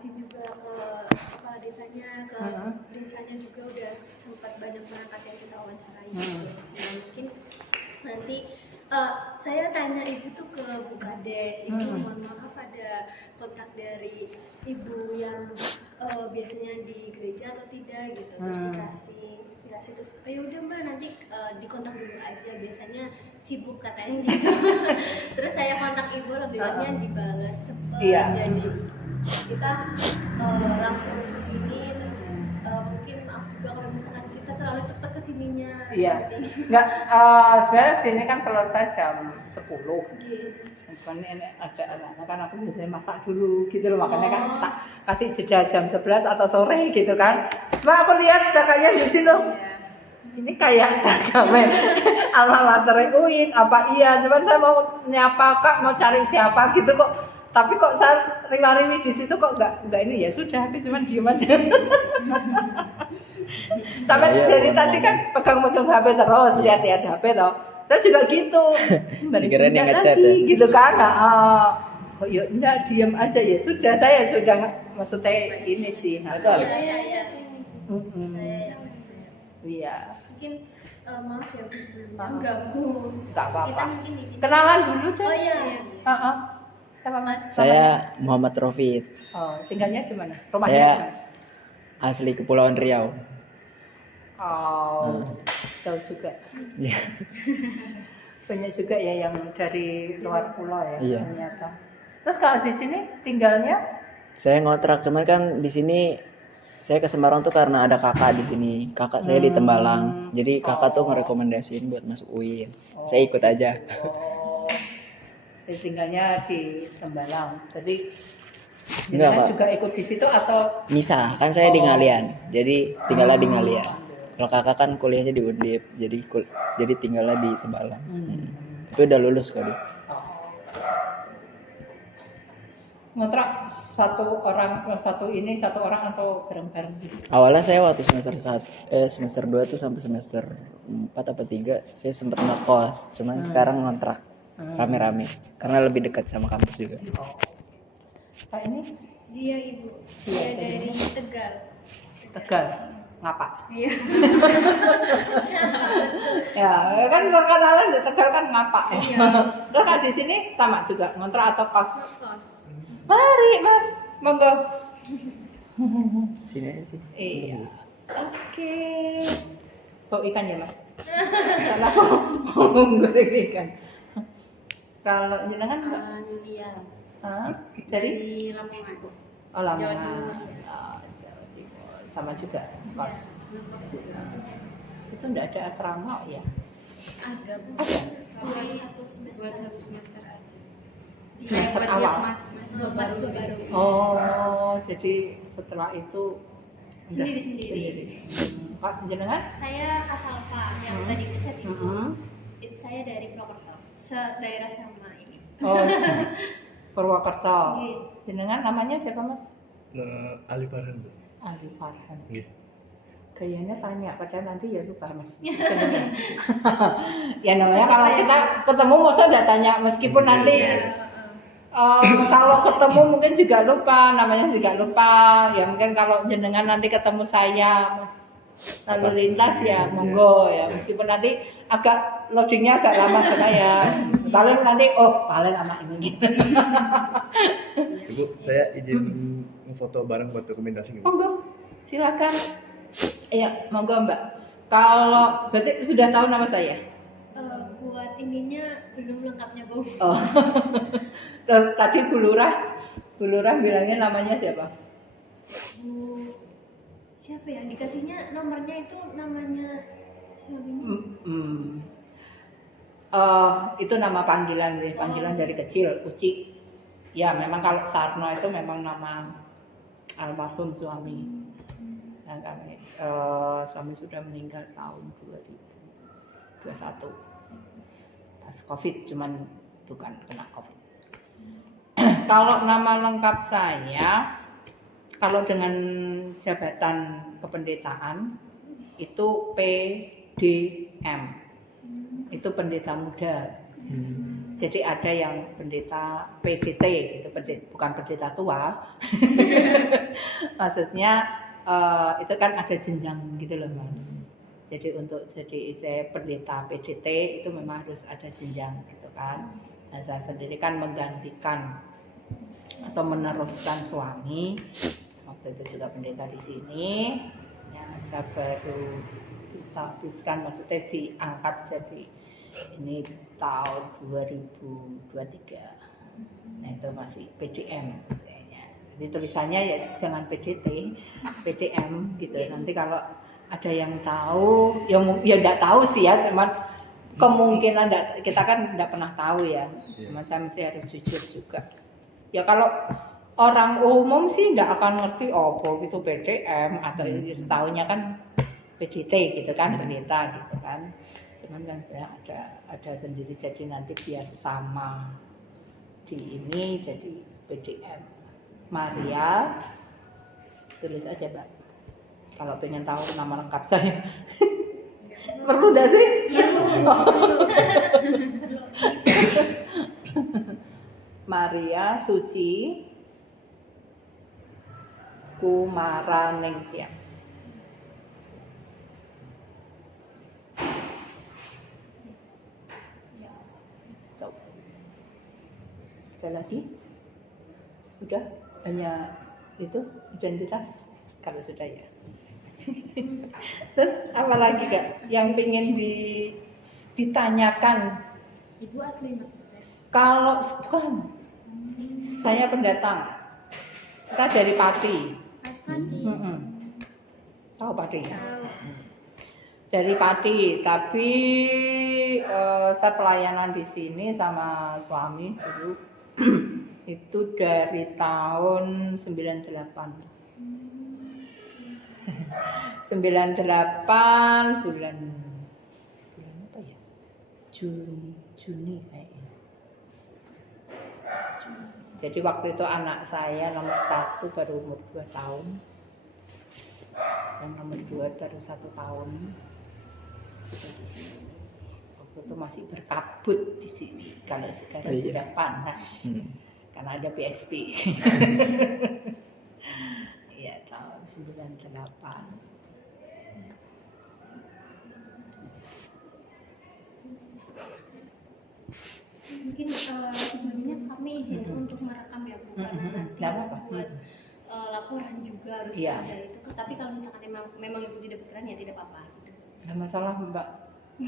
kasih juga ke kepala desanya, ke desanya juga udah sempat banyak perangkat yang kita wawancarai gitu. Nah, mungkin nanti saya tanya ibu tuh ke Bu Kades, ibu mohon maaf ada kontak dari ibu yang biasanya di gereja atau tidak gitu, terus dikasih terus oh ya udah mbak nanti dikontak dulu aja, biasanya sibuk katanya gitu. Terus saya kontak ibu, alhamdulillahnya dibalas cepet. Jadi kita langsung kesini, terus mungkin maaf juga kalau misalkan kita terlalu cepat kesininya. Enggak, sebenarnya sini kan selesai jam 10. Cuman ini ada anak-anak kan aku biasanya masak dulu gitu loh, makanya kan tak kasih jeda jam 11 atau sore gitu kan. Cuma aku lihat kakaknya di situ. Ini kayak Sagamen alma mater UIN apa iya, cuman saya mau nyapa Kak, mau cari siapa gitu kok. Tapi kok saya riwa-riwi di situ kok enggak ini, ya sudah, aku cuma diem aja. Sampai dari tadi kan pegang-pegang HP terus, lihat-lihat HP toh. Saya juga gitu. Kira ini ngechat ya. Ya? Gitu kan. Kok ya enggak, diem aja, ya sudah, saya sudah maksudnya ini sih. Iya. Mungkin maaf ya Bu sebelumnya mengganggu. Enggak apa-apa. Kita mungkin di sini. Kenalan dulu deh. Oh iya. Siapa Mas? Saya Muhammad Rofid. Tinggalnya di mana? Rumahnya Saya di mana? asli Kepulauan Riau. Jauh juga. Iya. Banyak juga ya yang dari luar pulau ya. Iya. Ternyata. Terus kalau di sini tinggalnya? Saya ngontrak, cuman kan di sini saya ke Semarang tuh karena ada kakak di sini. Kakak saya di Tembalang. Jadi kakak tuh ngerekomendasiin buat masuk UIN. Saya ikut aja. Jadi tinggalnya di Tembalang. Jadi Enggak, Pak. juga ikut di situ atau Misah, kan saya di Ngalian. Jadi tinggalnya di Ngalian. Kalau kakak kan kuliahnya di Undip. Jadi tinggalnya di Tembalang. Tapi udah lulus kok dia. ngontrak satu orang atau bareng-bareng gitu? Awalnya saya waktu semester 2 tuh sampai semester 4 apa 3 saya sempat ngekos, cuman sekarang ngontrak rame-rame karena lebih dekat sama kampus juga. Kak ini? Zia Ibu. Zia dari Tegal. Tegal. Ngapa? Iya. Ya, kan terkenalan di Tegal kan ngapa ya. Iya. Terus Kak di sini sama juga ngontrak atau kos? Kos. Mari Mas, monggo. Sini aja sih. Iya. Oke. Bau ikan ya Mas? Salah goreng ikan. Kalau jenengan Mbak? Yulia. Dari Lamongan. Oh, Lamongan. Jawa Timur. Jawa Timur. Sama juga kos. Kos juga. Situ enggak ada asrama ya? Ada Bu. Ada. Buat satu semester aja. Semester awal. Masuk baru. Oh, jadi setelah itu Sendiri. Pak jenengan? Saya Kasalpa yang tadi saya itu saya dari Purwokerto, daerah sama ini. Oh, Purwokerto. Iya. Jenengan namanya siapa Mas? Ali Farhan, Bu. Ali Farhan. Nggih. Gayanya tanya, padahal nanti ya lupa Mas. Ya namanya kalau kita ketemu masa udah tanya meskipun nanti kalau ketemu mungkin juga lupa, namanya juga lupa. Ya mungkin kalau jenengan nanti ketemu saya Mas lalu lintas ya monggo ya, meskipun nanti agak loadingnya agak lama karena ya paling nanti paling anak ini gitu. Ibu, saya izin foto bareng buat dokumentasi gitu. Monggo, silakan. Iya, monggo Mbak. Kalau berarti sudah tahu nama saya? Buat ininya belum lengkapnya Bu. Tadi Bu Lurah bilangnya namanya siapa? Bu siapa ya? Dikasihnya nomornya itu namanya suaminya. Itu nama panggilan dari kecil, Uci. Ya, memang kalau Sarno itu memang nama almarhum suami. Dan kami suami sudah meninggal tahun 2021. Pas Covid, cuman bukan kena Covid. Kalau nama lengkap saya, kalau dengan jabatan kependetaan itu PDM, itu pendeta muda. Jadi ada yang pendeta PDT gitu, bukan pendeta tua. Maksudnya itu kan ada jenjang gitu loh Mas. Jadi untuk jadi saya pendeta PDT itu memang harus ada jenjang gitu kan. Nah, saya sendiri kan menggantikan atau meneruskan suami. Waktu itu juga pendeta di sini. Ya, saya baru ditabiskan, maksudnya diangkat jadi ini tahun 2023. Nah itu masih PDM misalnya. Jadi tulisannya ya jangan PDT, PDM gitu. Nanti kalau ada yang tahu, ya enggak tahu sih ya, cuman kemungkinan kita kan enggak pernah tahu ya. Cuman saya mesti harus jujur juga. Ya kalau orang umum sih enggak akan ngerti gitu PDM atau setahunya kan PDT gitu kan, pendeta gitu kan. Cuman kan sebenarnya ada sendiri, jadi nanti biar sama di ini jadi PDM Maria, tulis aja Mbak kalau pengen tahu nama lengkap saya. Perlu enggak sih? Iya. Maria Suci Kumaraningtyas. Ada lagi? Udah? Hanya itu identitas? Kalau sudah ya. Terus apa lagi Kak yang pengen ditanyakan? Ibu asli Makassar. Kalau kan saya pendatang. Saya dari Pati. Pati. Tahu Pati? Tahu. Dari Pati, tapi saya pelayanan di sini sama suami dulu itu dari tahun 98. 98 bulan apa ya? Juni kayaknya. Jadi waktu itu anak saya nomor 1 baru umur 2 tahun. Dan nomor 2 baru 1 tahun. Sudah di sini. Waktu itu masih berkabut di sini. Kalau sekarang sudah panas. Karena ada PSP. Iya, tahun 98. Mungkin sebelumnya kami izin untuk merekam ya Bu, karena nanti apa-apa. buat laporan juga harus ada itu. Tapi kalau misalkan memang Ibu tidak berkenan ya tidak apa-apa gitu. Nggak masalah Mbak,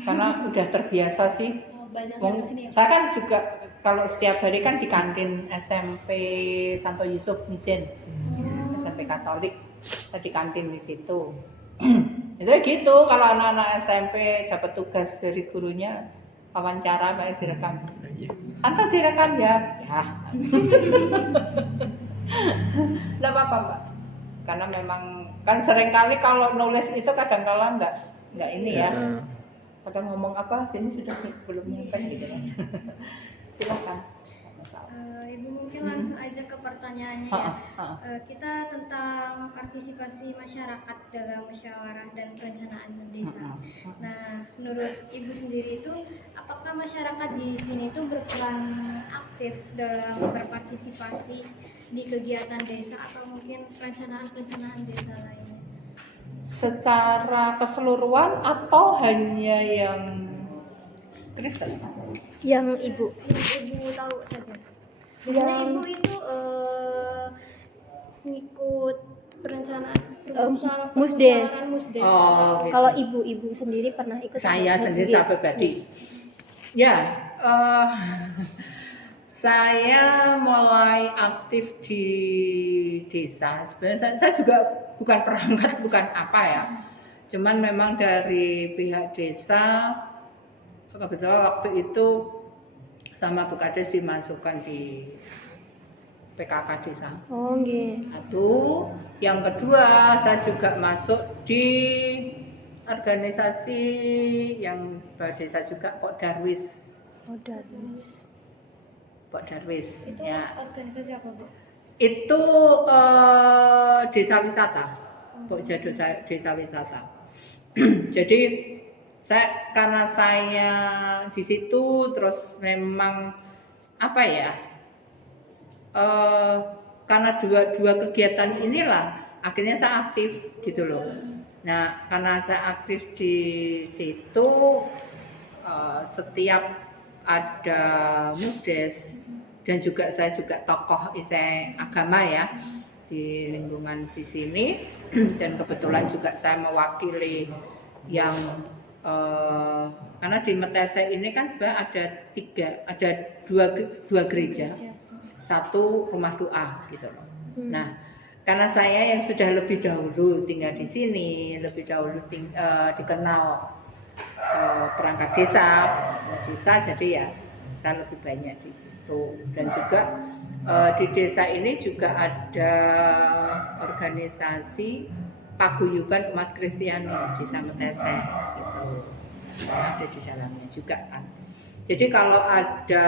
karena udah terbiasa sih. Banyak yang kesini ya. Saya kan juga kalau setiap hari kan di kantin SMP Santo Yusuf Mijen, SMP Katolik, saya di kantin di situ. Itu gitu, kalau anak-anak SMP dapat tugas dari gurunya wawancara baik direkam. Tante direkam ya? Ya. Nggak apa-apa Mbak, karena memang kan seringkali kalau nulis itu kadang-kala nggak ini ya. Kadang ngomong apa sini sudah belum nyampe gitu kan. Silakan. Ibu mungkin langsung aja ke pertanyaannya ya. Kita tentang partisipasi masyarakat dalam musyawarah dan perencanaan desa. Nah, menurut Ibu sendiri itu apakah masyarakat di sini itu berperan aktif dalam berpartisipasi di kegiatan desa atau mungkin perencanaan desa lainnya? Secara keseluruhan atau hanya yang Kristen? Yang Ibu tahu saja. Biasanya Ibu itu ngikut perencanaan Musdes. Musdes. Oh, gitu. Kalau ibu sendiri pernah ikut? Saya sendiri saya pribadi. Ya, saya mulai aktif di desa. Sebenarnya saya juga bukan perangkat, bukan apa ya. Cuman memang dari pihak desa, kebetulan waktu itu sama Bu Kades dimasukkan di PKK desa. Oh, nggih. Satu, yang kedua saya juga masuk di organisasi yang desa juga Pok Darwis. Oh, Darwis. Pok Darwis. Itu Ya. organisasi apa Bu? Itu desa wisata. Pok Jado desa wisata. Jadi karena saya di situ terus memang apa ya? Karena dua kegiatan inilah akhirnya saya aktif gitu loh. Nah, karena saya aktif di situ, setiap ada musdes dan juga saya juga tokoh isai agama ya di lingkungan di sini dan kebetulan juga saya mewakili yang karena di Metese ini kan sebenarnya ada dua gereja, satu rumah doa gitu loh. Nah, karena saya yang sudah lebih dahulu tinggal di sini, lebih dahulu dikenal perangkat desa, jadi ya saya lebih banyak di situ. Dan juga di desa ini juga ada organisasi paguyuban umat Kristiani di Metese gitu. Ada di dalamnya juga kan. Jadi kalau ada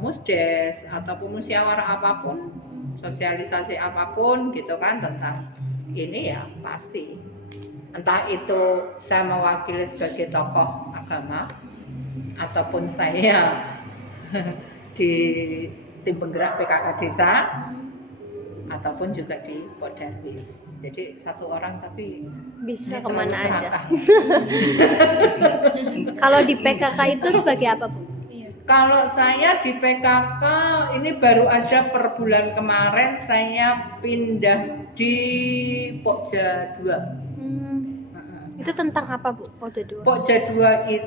musdes ataupun musyawarah apapun, sosialisasi apapun gitu kan tentang ini ya pasti. Entah itu saya mewakili sebagai tokoh agama ataupun saya di tim penggerak PKK desa ataupun juga di Podarwis. Jadi satu orang tapi Bisa ini kemana terlalu aja. serakah. Kalau di PKK itu sebagai apa, Bu? Kalau saya di PKK ini baru aja per bulan kemarin saya pindah di Pokja 2. Itu tentang apa, Bu? Pokja 2. Pokja 2 itu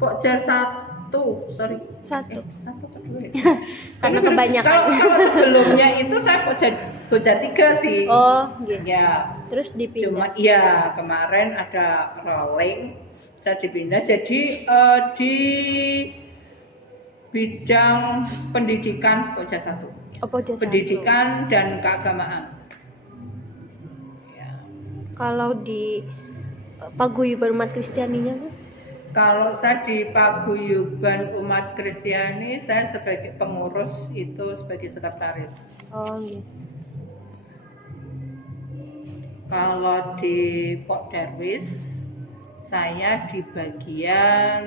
Pokja 1, sorry. 1. 1 atau 2 ya? Karena Ini kebanyakan. Kalau sebelumnya itu saya Pokja 3 sih. Oh, gitu. Ya. Terus dipindah. Cuma iya kemarin ada rolling saya dipindah jadi di bidang pendidikan Pokja 1. Oh, Pokja 1. Pendidikan dan keagamaan. Ya. Kalau di paguyuban umat Kristianinya, Bu? Kalau saya di paguyuban umat Kristiani saya sebagai pengurus itu sebagai sekretaris. Oh, gitu. Kalau di Podarwis saya di bagian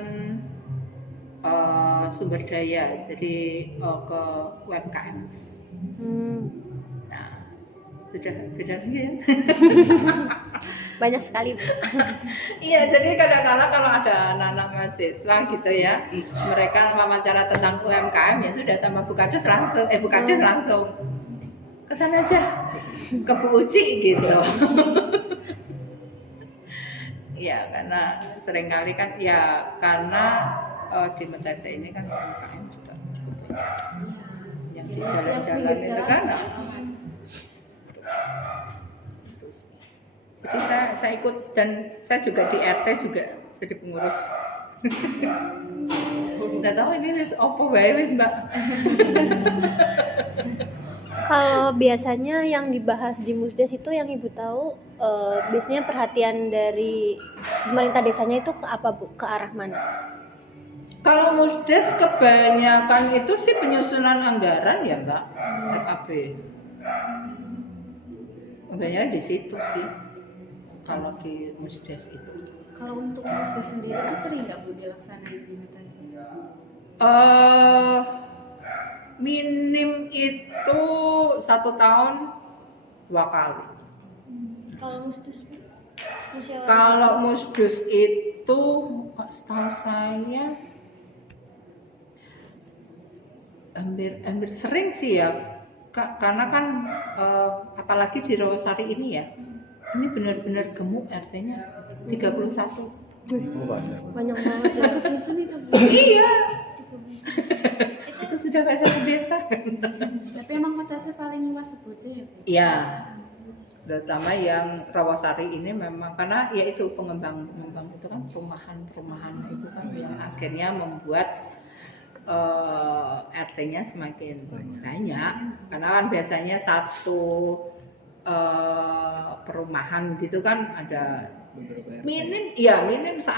sumber daya, jadi ke UMKM. Nah, sudah benar ya. Banyak sekali, Bu. Iya, jadi kadang-kadang kalau ada anak-anak mahasiswa gitu ya, mereka wawancara tentang UMKM ya sudah sama Bu Kades langsung, langsung kesana aja ke Bu Uci gitu. Ya karena seringkali kan ya karena di Metese ini kan UMKM juga cukup banyak. Yang di jalan-jalan itu kan. Jadi saya ikut dan saya juga di RT juga jadi pengurus. Nggak tahu ini wis opo wae wis Mbak. Kalau biasanya yang dibahas di Musdes itu yang Ibu tahu biasanya perhatian dari pemerintah desanya itu ke apa, Bu? Ke arah mana? Kalau Musdes kebanyakan itu sih penyusunan anggaran ya Mbak, RAB. Kebanyakan di situ sih. Kalau di Musdes itu. Kalau untuk musdes sendiri itu sering nggak Bu dilaksanain di Metese? Minim itu 1 tahun 2 kali. Kalau mustus musyawarah. Kalau musdus itu setahu saya hampir sering sih ya, karena kan apalagi di Rawasari ini ya, ini benar-benar gemuk RT-nya 31. Banyak banget. Satu dusun itu Bu. Iya. Itu sudah kayak satu desa. Tapi emang Metese paling luas sebutnya ya Bu? Iya. Terutama yang Rawasari ini memang karena ya itu pengembang itu kan perumahan itu kan yang akhirnya membuat RT-nya semakin banyak karena kan biasanya satu perumahan gitu kan ada minim 1,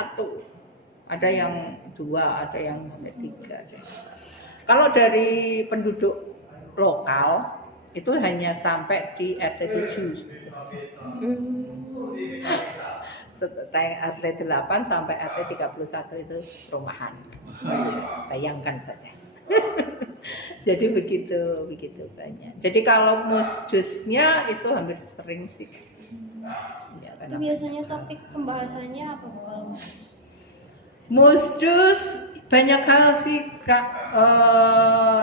ada yang 2, ada yang sampai 3. Kalau dari penduduk lokal itu hanya sampai di RT 7. RT 8 sampai RT 31 itu perumahan. Bayangkan saja. Jadi begitu banyak. Jadi kalau musdusnya itu hampir sering sih. Ya, Itu biasanya topik pembahasannya apa Bu kalau musdus banyak hal sih Kak.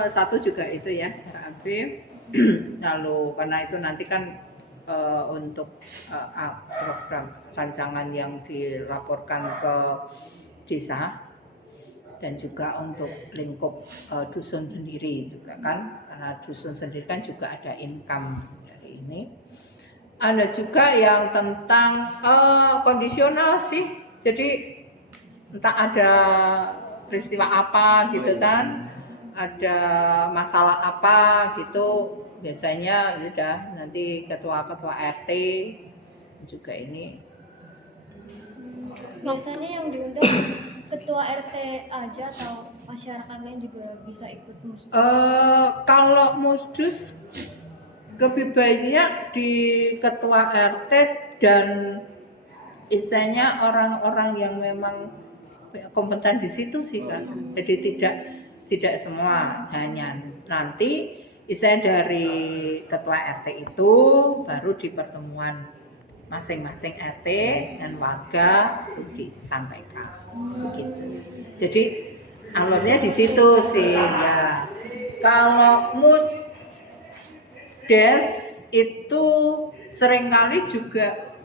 Satu juga itu ya RAB. Lalu karena itu nanti kan untuk program rancangan yang dilaporkan ke desa dan juga untuk lingkup dusun sendiri juga kan, karena dusun sendiri kan juga ada income dari ini. Ada juga yang tentang kondisional sih, jadi entah ada peristiwa apa gitu kan, ada masalah apa gitu, biasanya udah nanti ketua-ketua RT juga ini. biasanya yang diundang ketua RT aja atau masyarakat lain juga bisa ikut musdus? Kalau musdus lebih baiknya di ketua RT dan istilahnya orang-orang yang memang kompeten di situ sih kan. Jadi tidak semua, hanya nanti istilahnya dari ketua RT itu baru di pertemuan masing-masing RT dan warga itu disampaikan begitu. Jadi alurnya di situ sih ya. Kalau musdes itu seringkali juga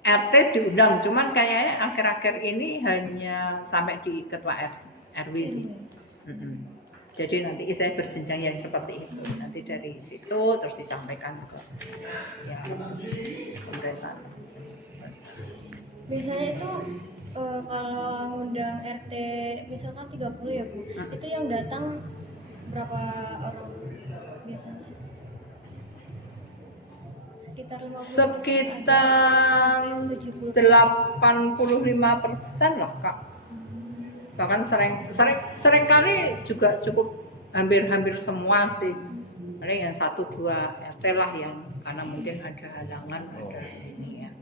RT diundang, cuman kayaknya akhir-akhir ini hanya sampai di ketua RW sih. Jadi nanti saya berjenjang yang seperti itu, nanti dari situ terus disampaikan ke ya, pemerintah. Biasanya itu kalau undang RT misalkan 30 ya Bu, itu yang datang berapa orang biasanya? Sekitar 50%, 85% lah Kak. Bahkan sering kali juga cukup hampir semua sih. Paling yang 1-2 RT lah yang karena mungkin ada halangan, ada ini ya.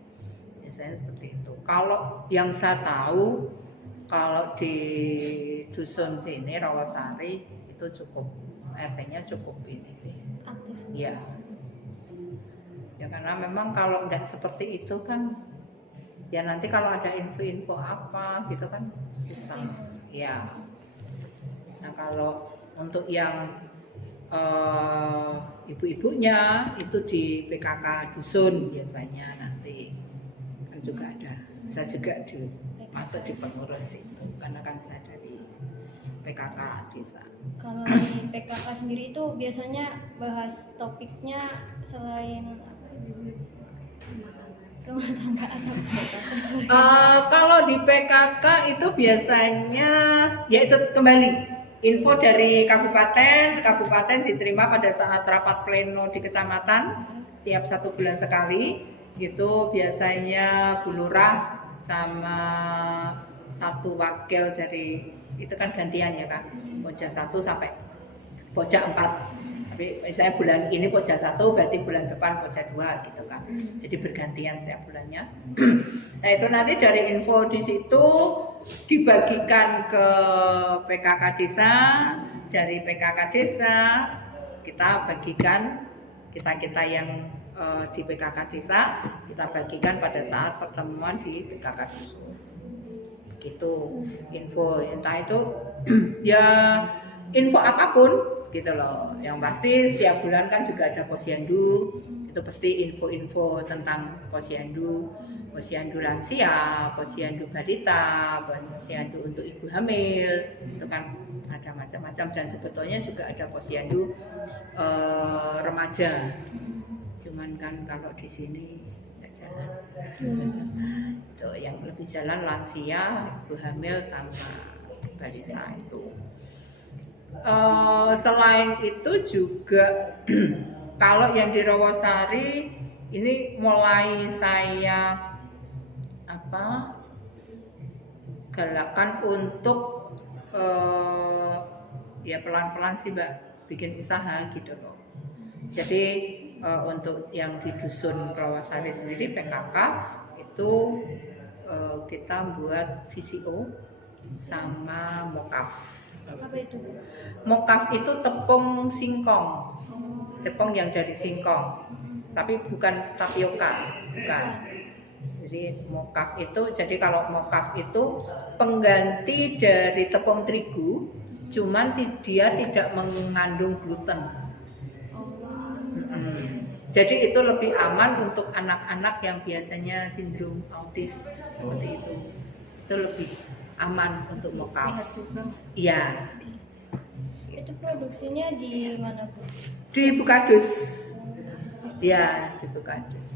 Biasanya seperti itu. Kalau yang saya tahu kalau di dusun sini Rawasari itu cukup RT-nya cukup ini sih. aktif. Iya. Ya karena memang kalau tidak seperti itu kan ya nanti kalau ada info-info apa gitu kan susah. Ya. Nah kalau untuk yang ibu-ibunya itu di PKK dusun biasanya nanti kan juga ada. Saya juga masuk di pengurus itu karena kan saya dari PKK desa. Kalau di PKK sendiri itu biasanya bahas topiknya selain apa Ibu? Rumah tangga atau Kalau di PKK itu biasanya yaitu kembali info dari kabupaten diterima pada saat rapat pleno di kecamatan setiap 1 bulan sekali. Itu biasanya Bu Lurah sama satu wakil dari itu kan gantian ya kan, Pokja 1 sampai Pokja 4. Tapi misalnya bulan ini Pokja 1 berarti bulan depan Pokja 2 gitu kan. Jadi bergantian setiap bulannya. Nah itu nanti dari info di situ dibagikan ke PKK desa, dari PKK desa kita bagikan kita yang di PKK desa kita bagikan pada saat pertemuan di PKK dusun. Gitu info entah itu ya info apapun gitu loh. Yang pasti setiap bulan kan juga ada posyandu, itu pasti info-info tentang posyandu lansia, posyandu balita, posyandu untuk ibu hamil, itu kan ada macam-macam dan sebetulnya juga ada posyandu remaja. Cuman kan kalau di sini nggak jalan. Itu yang lebih jalan lansia, ibu hamil sama balita itu. Selain itu juga kalau yang di Rawasari ini mulai saya galakan untuk ya pelan-pelan sih Mbak bikin usaha gitu loh. Jadi untuk yang di dusun Rawasari sendiri PKK itu kita buat VCO sama mokaf. Apa itu? Mokaf itu tepung singkong, tepung yang dari singkong, tapi bukan tapioka, bukan. Jadi mokaf itu, jadi kalau mokaf itu pengganti dari tepung terigu, cuman dia tidak mengandung gluten. Jadi itu lebih aman untuk anak-anak yang biasanya sindrom autis seperti itu. Itu lebih aman untuk mokaf. Sehat juga. Iya, Itu produksinya di mana, Bu? di Bukadus. Ya, di Bukadus.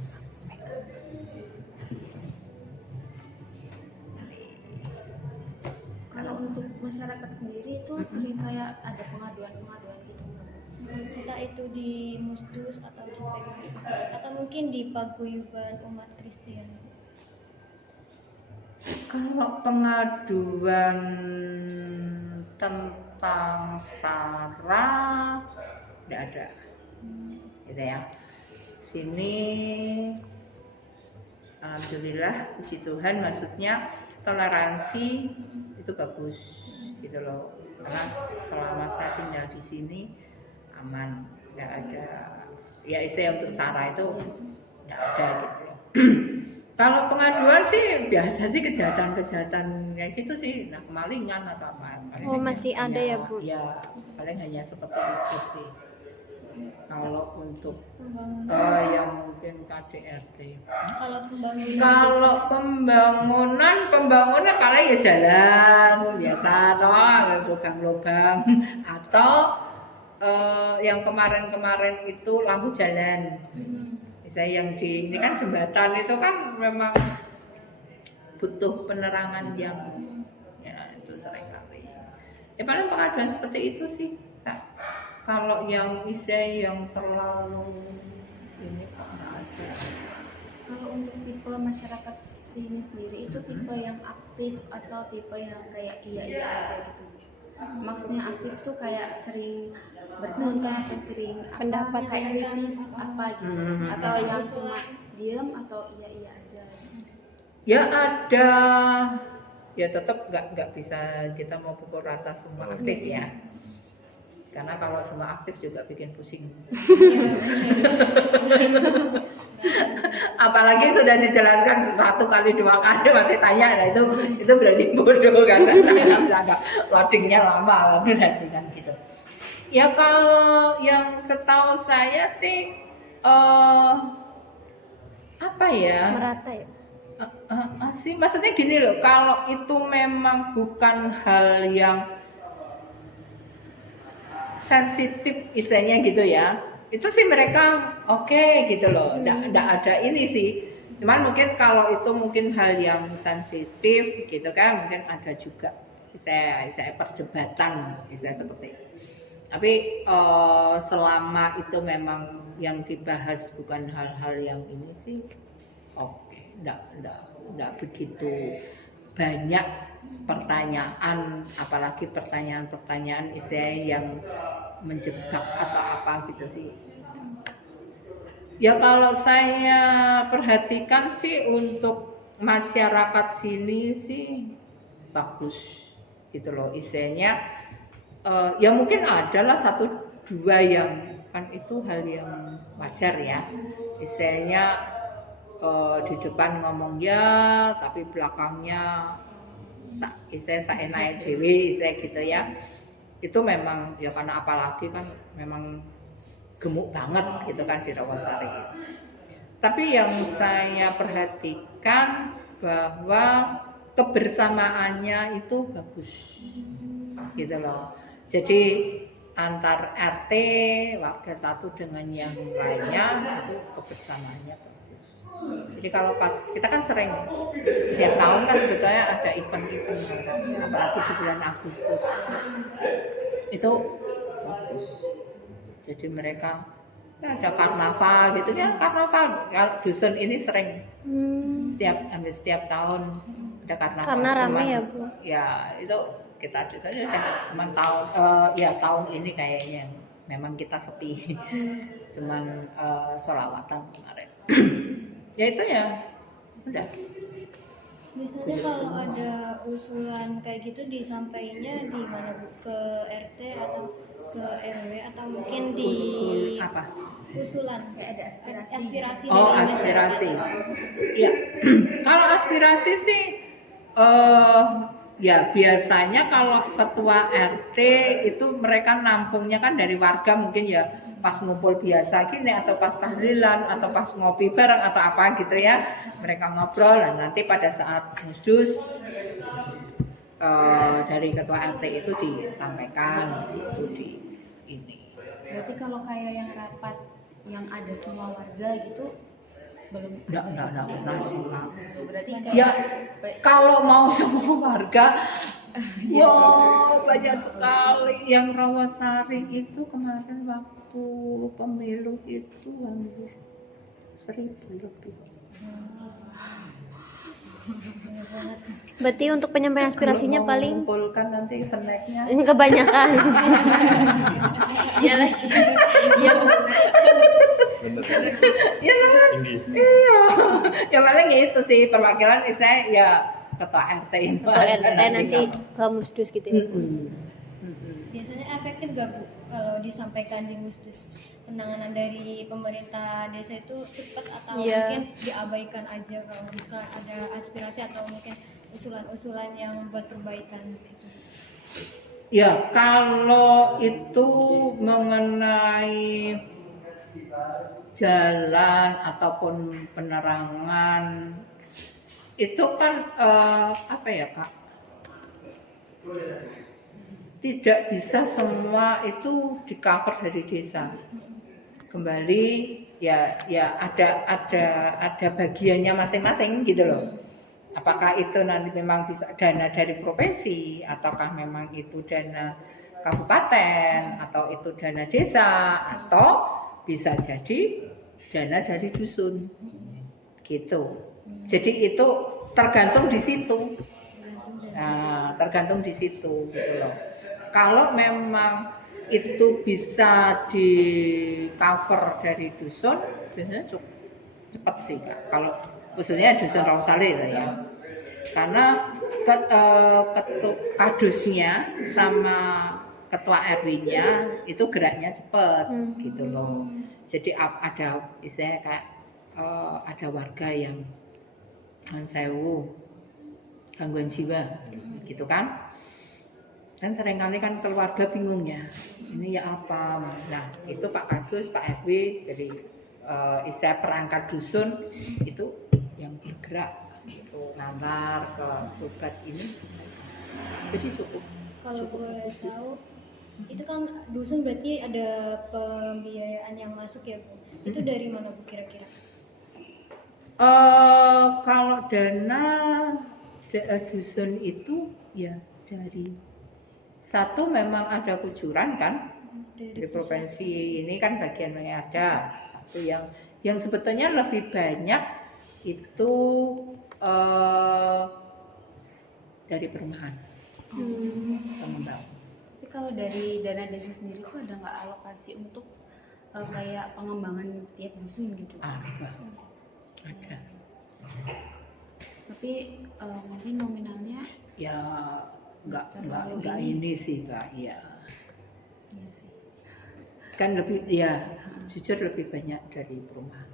Kalau untuk masyarakat sendiri itu sering kayak ada pengaduan-pengaduan gitu. Entah itu di Musdus atau JPM atau mungkin di paguyuban umat Kristen. Kalau pengaduan tentang SARA tidak ada, gitu ya. Sini, alhamdulillah, puji Tuhan, maksudnya toleransi itu bagus, gitu loh. Karena selama saya tinggal di sini aman, tidak ada. Ya istilah untuk SARA itu tidak ada gitu loh. Kalau pengaduan sih biasa sih kejahatan-kejahatan kayak gitu sih, nah kemalingan atau apa. Oh, masih ada ya, Bu? Ya, paling hanya seperti itu sih. Kalau untuk Pembangunan. yang mungkin KDRT. Kalau pembangunan. Kalau pembangunan paling ya jalan biasa atau lubang-lubang atau yang kemarin-kemarin itu lampu jalan. Misalnya yang di ini kan jembatan itu kan memang butuh penerangan yang ya itu sering kali. Ya paling pengaduan seperti itu sih. Kak. Kalau yang yang terlalu ini kok nggak ada. Kalau untuk tipe masyarakat sini sendiri itu tipe yang aktif atau tipe yang kayak iya aja gitu. Maksudnya aktif tuh kayak sering bertanya atau sering Pendapat kayak kritis apa gitu, atau yang cuma diam atau iya aja. Ya ada, ya tetap nggak bisa kita mau pukul rata semua aktif ya. Karena kalau semua aktif juga bikin pusing. Apalagi sudah dijelaskan 1 kali 2 kali masih tanya, nah itu berarti bodoh karena agak loadingnya lama kan gitu. Ya kalau yang setahu saya sih apa ya? Merata ya. Sih maksudnya gini loh, kalau itu memang bukan hal yang sensitif istilahnya gitu ya, itu sih mereka oke gitu loh, nggak ada ini sih. Cuman mungkin kalau itu mungkin hal yang sensitif gitu kan, mungkin ada juga saya perdebatan istilah seperti itu. Tapi selama itu memang yang dibahas bukan hal-hal yang ini sih oke, nggak begitu banyak pertanyaan, apalagi pertanyaan-pertanyaan istilah yang menjebak atau apa gitu sih. Ya kalau saya perhatikan sih untuk masyarakat sini sih bagus gitu loh istilahnya. Ya mungkin adalah 1-2 yang kan itu hal yang wajar ya. Istilahnya di depan ngomong ya, tapi belakangnya saya enak dewi, saya gitu ya. Itu memang ya karena apalagi kan memang gemuk banget gitu kan di Rawasari. Tapi yang saya perhatikan bahwa kebersamaannya itu bagus, gitu loh. Jadi antar RT warga satu dengan yang lainnya itu kebersamaannya bagus. Jadi kalau pas kita kan sering setiap tahun kan sebetulnya ada event-event kan, apalagi di bulan Agustus itu bagus. Jadi mereka ya ada karnaval gitu ya, karnaval dusun ini sering setiap tahun ada karnaval. Karena ramai ya, Bu. Ya itu kita dusun ya cuman tahun tahun ini kayaknya memang kita sepi, cuman sholawatan kemarin. Ya itu ya, udah. Biasanya kalau ada usulan kayak gitu disampaikannya di mana Bu? Ke RT atau ke RW atau mungkin di Usul apa? usulan Kayak ada aspirasi. aspirasi Oh, dari aspirasi. masyarakat. Ya, kalau aspirasi sih, ya biasanya kalau ketua RT itu mereka nampungnya kan dari warga mungkin ya pas ngumpul biasa gini atau pas tahlilan atau pas ngopi bareng atau apa gitu ya, mereka ngobrol dan nanti pada saat musdus dari ketua RT itu disampaikan itu di ini. Berarti kalau kayak yang rapat yang ada semua warga gitu belum. Enggak pernah sih, Pak. Berarti Ya, kayak kalau mau semua warga, wow banyak sekali. Yang Rawasari itu kemarin waktu pemilu itu hampir 1.000 lebih. Berarti untuk penyampaian aspirasinya Kalau mau paling mengumpulkan nanti snacknya. kebanyakan. iya lagi. Iya Bener. Ya mas, Tinggi. iya. Ya paling itu sih perwakilan saya ya ketua RT itu. Atau RT nanti ke musdus gitu ya. Biasanya efektif gak Bu kalau disampaikan di musdus? Penanganan dari pemerintah desa itu cepat atau Iya. mungkin diabaikan aja kalau misalkan ada aspirasi atau mungkin usulan-usulan yang buat perbaikan gitu. Ya, kalau itu mengenai jalan ataupun penerangan itu kan apa ya Kak? Tidak bisa semua itu di cover dari desa. Kembali ya ada bagiannya masing-masing gitu loh. Apakah itu nanti memang bisa dana dari provinsi ataukah memang itu dana kabupaten atau itu dana desa atau bisa jadi dana dari dusun gitu. Jadi itu tergantung di situ. Nah, tergantung di situ gitu loh. Kalau memang itu bisa di cover dari dusun, biasanya cukup cepat sih Kak. Kalau khususnya dusun Rawasari lah ya. Karena kadusnya sama ketua RW-nya itu geraknya cepat gitu loh. Jadi ada istilahnya kayak ada warga yang sewu gangguan jiwa gitu kan. Dan seringkali kan keluarga bingungnya, ini ya apa? Nah itu Pak Kadus, Pak RW, jadi istilah perangkat dusun itu yang bergerak itu ngantar ke obat ini, jadi cukup. Kalau boleh tahu, itu kan dusun berarti ada pembiayaan yang masuk ya Bu? Itu dari mana Bu kira-kira? Kalau dana dusun itu ya dari satu memang ada kucuran kan dari provinsi ini kan bagiannya ada satu yang sebetulnya lebih banyak itu dari perumahan pengembang. Tapi kalau dari dana desa sendiri tuh ada nggak alokasi untuk kayak pengembangan tiap dusun gitu? Ada. Tapi mungkin nominalnya Ya enggak ini sih Kak, ya. iya sih. Kan lebih ya jujur lebih banyak dari perumahan.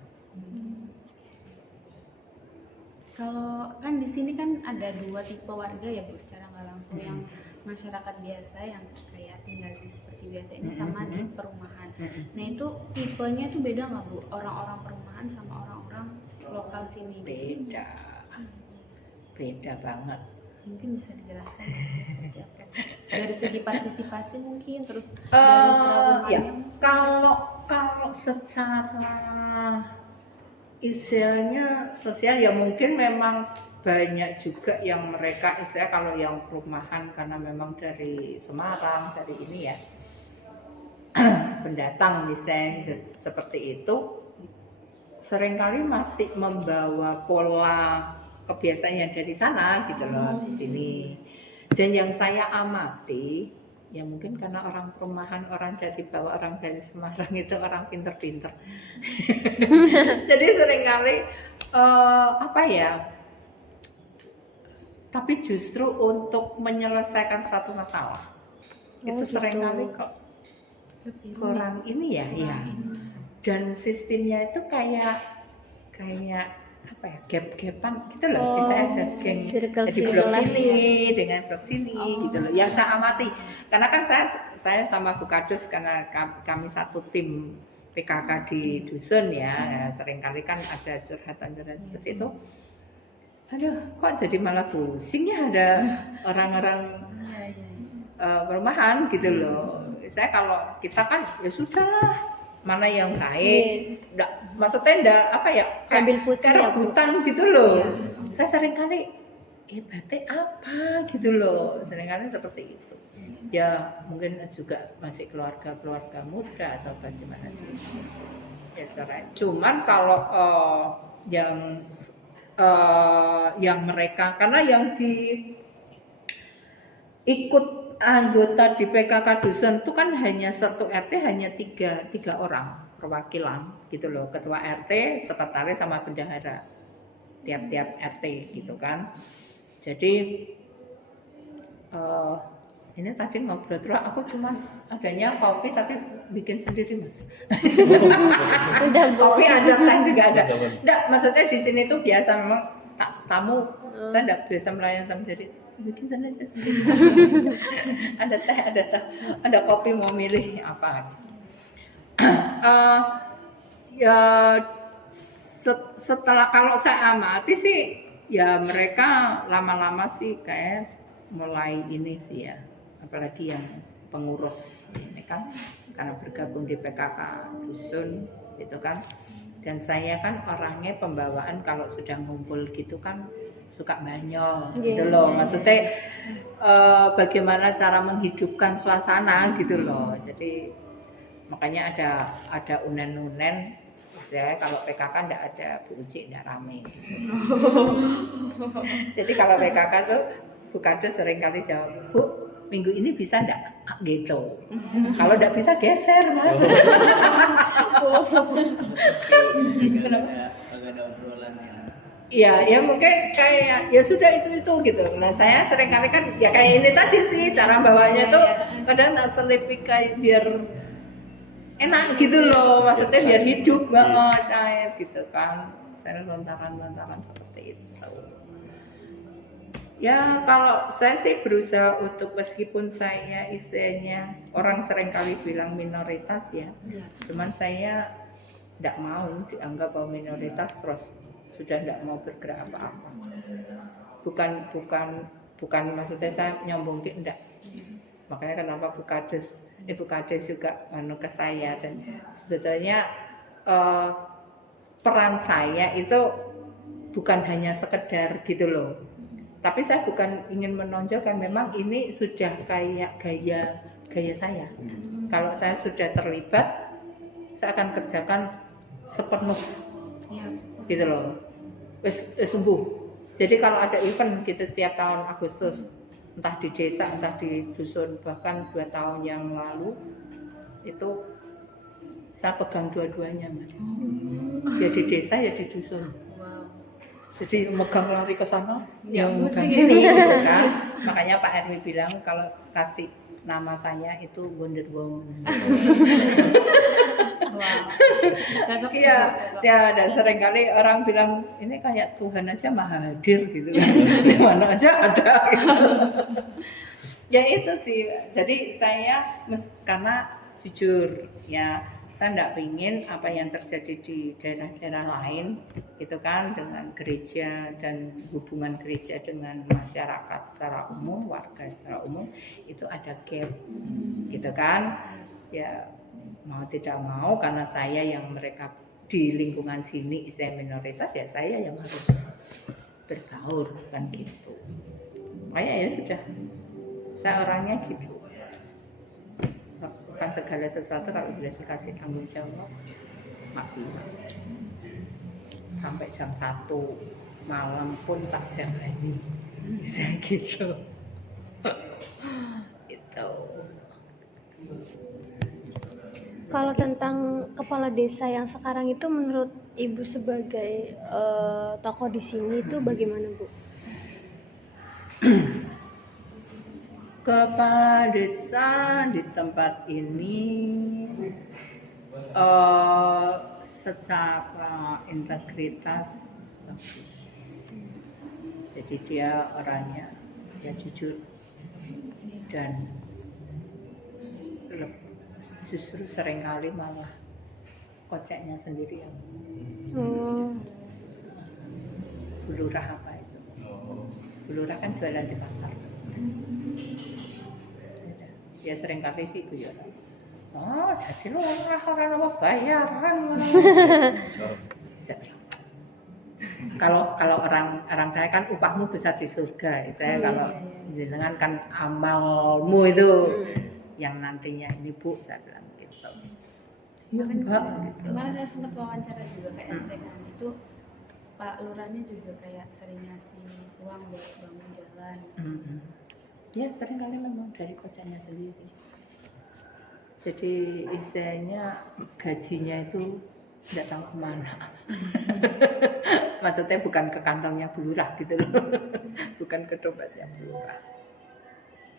Kalau kan di sini kan ada dua tipe warga ya Bu, secara nggak langsung yang masyarakat biasa yang kayak tinggal di seperti biasa ini sama di perumahan. Nah itu tipenya tuh beda nggak Bu? Orang-orang perumahan sama orang-orang lokal sini? Beda banget. Mungkin bisa dijelaskan seperti apa? Dari segi partisipasi mungkin, terus dari serabutannya Ya, kalau secara istilahnya sosial ya mungkin memang banyak juga yang mereka istilah kalau yang perumahan karena memang dari Semarang dari ini ya pendatang misalnya seperti itu seringkali masih membawa pola kebiasaan yang dari sana gitu loh di sini. Dan yang saya amati ya mungkin karena orang perumahan, orang dari bawah, orang dari Semarang itu orang pinter-pinter. Jadi seringkali apa ya, tapi justru untuk menyelesaikan suatu masalah itu gitu. seringkali kok kurang ini ya, ya. Dan sistemnya itu kayak apa ya, gap-gapan gitu loh. Bisa ada geng circle di blok lah sini ya. dengan blok sini gitu loh. Yang saya amati, karena kan saya sama Bu Kadus, karena kami satu tim PKK di dusun ya, seringkali kan ada curhatan-curhatan seperti itu. Aduh, kok jadi malah pusing ya ada orang-orang perumahan gitu loh. Saya kalau kita kan ya sudahlah, mana yang baik, maksudnya enggak apa ya, Ambil pusing ya, Bu. rebutan gitu loh. Saya seringkali hebatnya apa gitu loh, seringkali seperti itu. Ya mungkin juga masih keluarga muda atau bagaimana sih ya cerai. Cuman kalau yang mereka, karena yang ikut anggota di PKK dusun itu kan hanya satu RT, hanya tiga orang perwakilan gitu loh, ketua RT, sekretaris sama bendahara tiap RT gitu kan. Jadi ini tadi ngobrol terus, aku cuma adanya kopi tapi bikin sendiri Mas. Udah Bu. Kopi ada, teh juga ada. Enggak, maksudnya di sini tuh biasa memang tamu, saya enggak biasa melayani tamu, jadi bikin sana aja sendiri. ada teh, ada kopi, mau milih apa. Ya setelah, kalau saya amati sih ya mereka lama-lama sih kayak mulai ini sih ya, apalagi yang pengurus ini kan karena bergabung di PKK dusun gitu kan. Dan saya kan orangnya pembawaan kalau sudah ngumpul gitu kan suka banyol gitu loh. Maksudnya bagaimana cara menghidupkan suasana gitu loh. Jadi makanya ada unen-unen. Ya, kalau PKK enggak ada Bu Uci, enggak rame. Jadi kalau PKK tuh Bu Kadus sering kali jawab, Bu, minggu ini bisa enggak? Gitu. Kalau enggak bisa geser Mas. Agak ada obrolan ya. Iya, ya mungkin kayak ya sudah itu gitu. Nah saya sering kali kan ya kayak ini tadi sih, cara bawanya tuh kadang tak selipi kayak biar enak gitu loh, maksudnya biar hidup nggak cair gitu kan. Saya lontaran seperti itu. Ya kalau saya sih berusaha untuk, meskipun saya istilahnya orang sering kali bilang minoritas ya, cuman saya tidak mau dianggap bahwa minoritas terus sudah tidak mau bergerak apa-apa. Bukan maksudnya saya nyombong enggak. Makanya kenapa Bu Kadus juga ke saya, dan sebetulnya peran saya itu bukan hanya sekedar gitu loh. Tapi saya bukan ingin menonjolkan, memang ini sudah kayak gaya saya. Kalau saya sudah terlibat, saya akan kerjakan sepenuh gitu loh. Sungguh. Jadi kalau ada event gitu setiap tahun Agustus, entah di desa, entah di dusun, bahkan 2 tahun yang lalu itu saya pegang dua-duanya Mas. Ya di desa ya di dusun. Jadi megang lari ke sana, yang megang sini gitu kan. Makanya Pak RW bilang kalau kasih nama saya itu Wonder Woman. Iya, ya, dan seringkali orang bilang ini kayak Tuhan aja maha hadir gitu kan. Di mana aja ada. Gitu. Ya itu sih. Jadi saya karena jujur ya, saya tidak ingin apa yang terjadi di daerah-daerah lain itu kan, dengan gereja dan hubungan gereja dengan masyarakat secara umum, warga secara umum itu ada gap gitu kan. Ya mau tidak mau, karena saya yang mereka di lingkungan sini saya minoritas, ya saya yang harus berbaur kan gitu. Makanya ya sudah, saya orangnya gitu, lakukan segala sesuatu kalau sudah dikasih tanggung jawab maksimal. Sampai jam 1 malam pun tak jalani, bisa gitu. Itu. Kalau tentang kepala desa yang sekarang itu menurut Ibu sebagai tokoh di sini itu bagaimana, Bu? Kepala desa di tempat ini secara integritas bagus. Jadi dia orangnya ya jujur dan justru seringkali malah koceknya sendirian. Oh, Bu Lurah apa itu? Bu Lurah kan jualan di pasar. Ya seringkali sih guyon. Oh, jadi lurah orang apa bayaran. Kalau orang saya kan upahmu besar di surga. Saya kalau jenengan kan amalmu itu yang nantinya ini Bu, saya bilang gitu. Iya Mbak. Gitu. Kemarin saya sempat wawancara juga kayak mereka itu Pak Lurahnya juga kayak sering ngasih uang buat bangun jalan. Ya sering kali memang dari kocaknya sendiri. Jadi istilahnya gajinya itu tidak tahu kemana. Maksudnya bukan ke kantongnya Bu Lurah gitu loh. Bukan ke dompetnya Bu Lurah.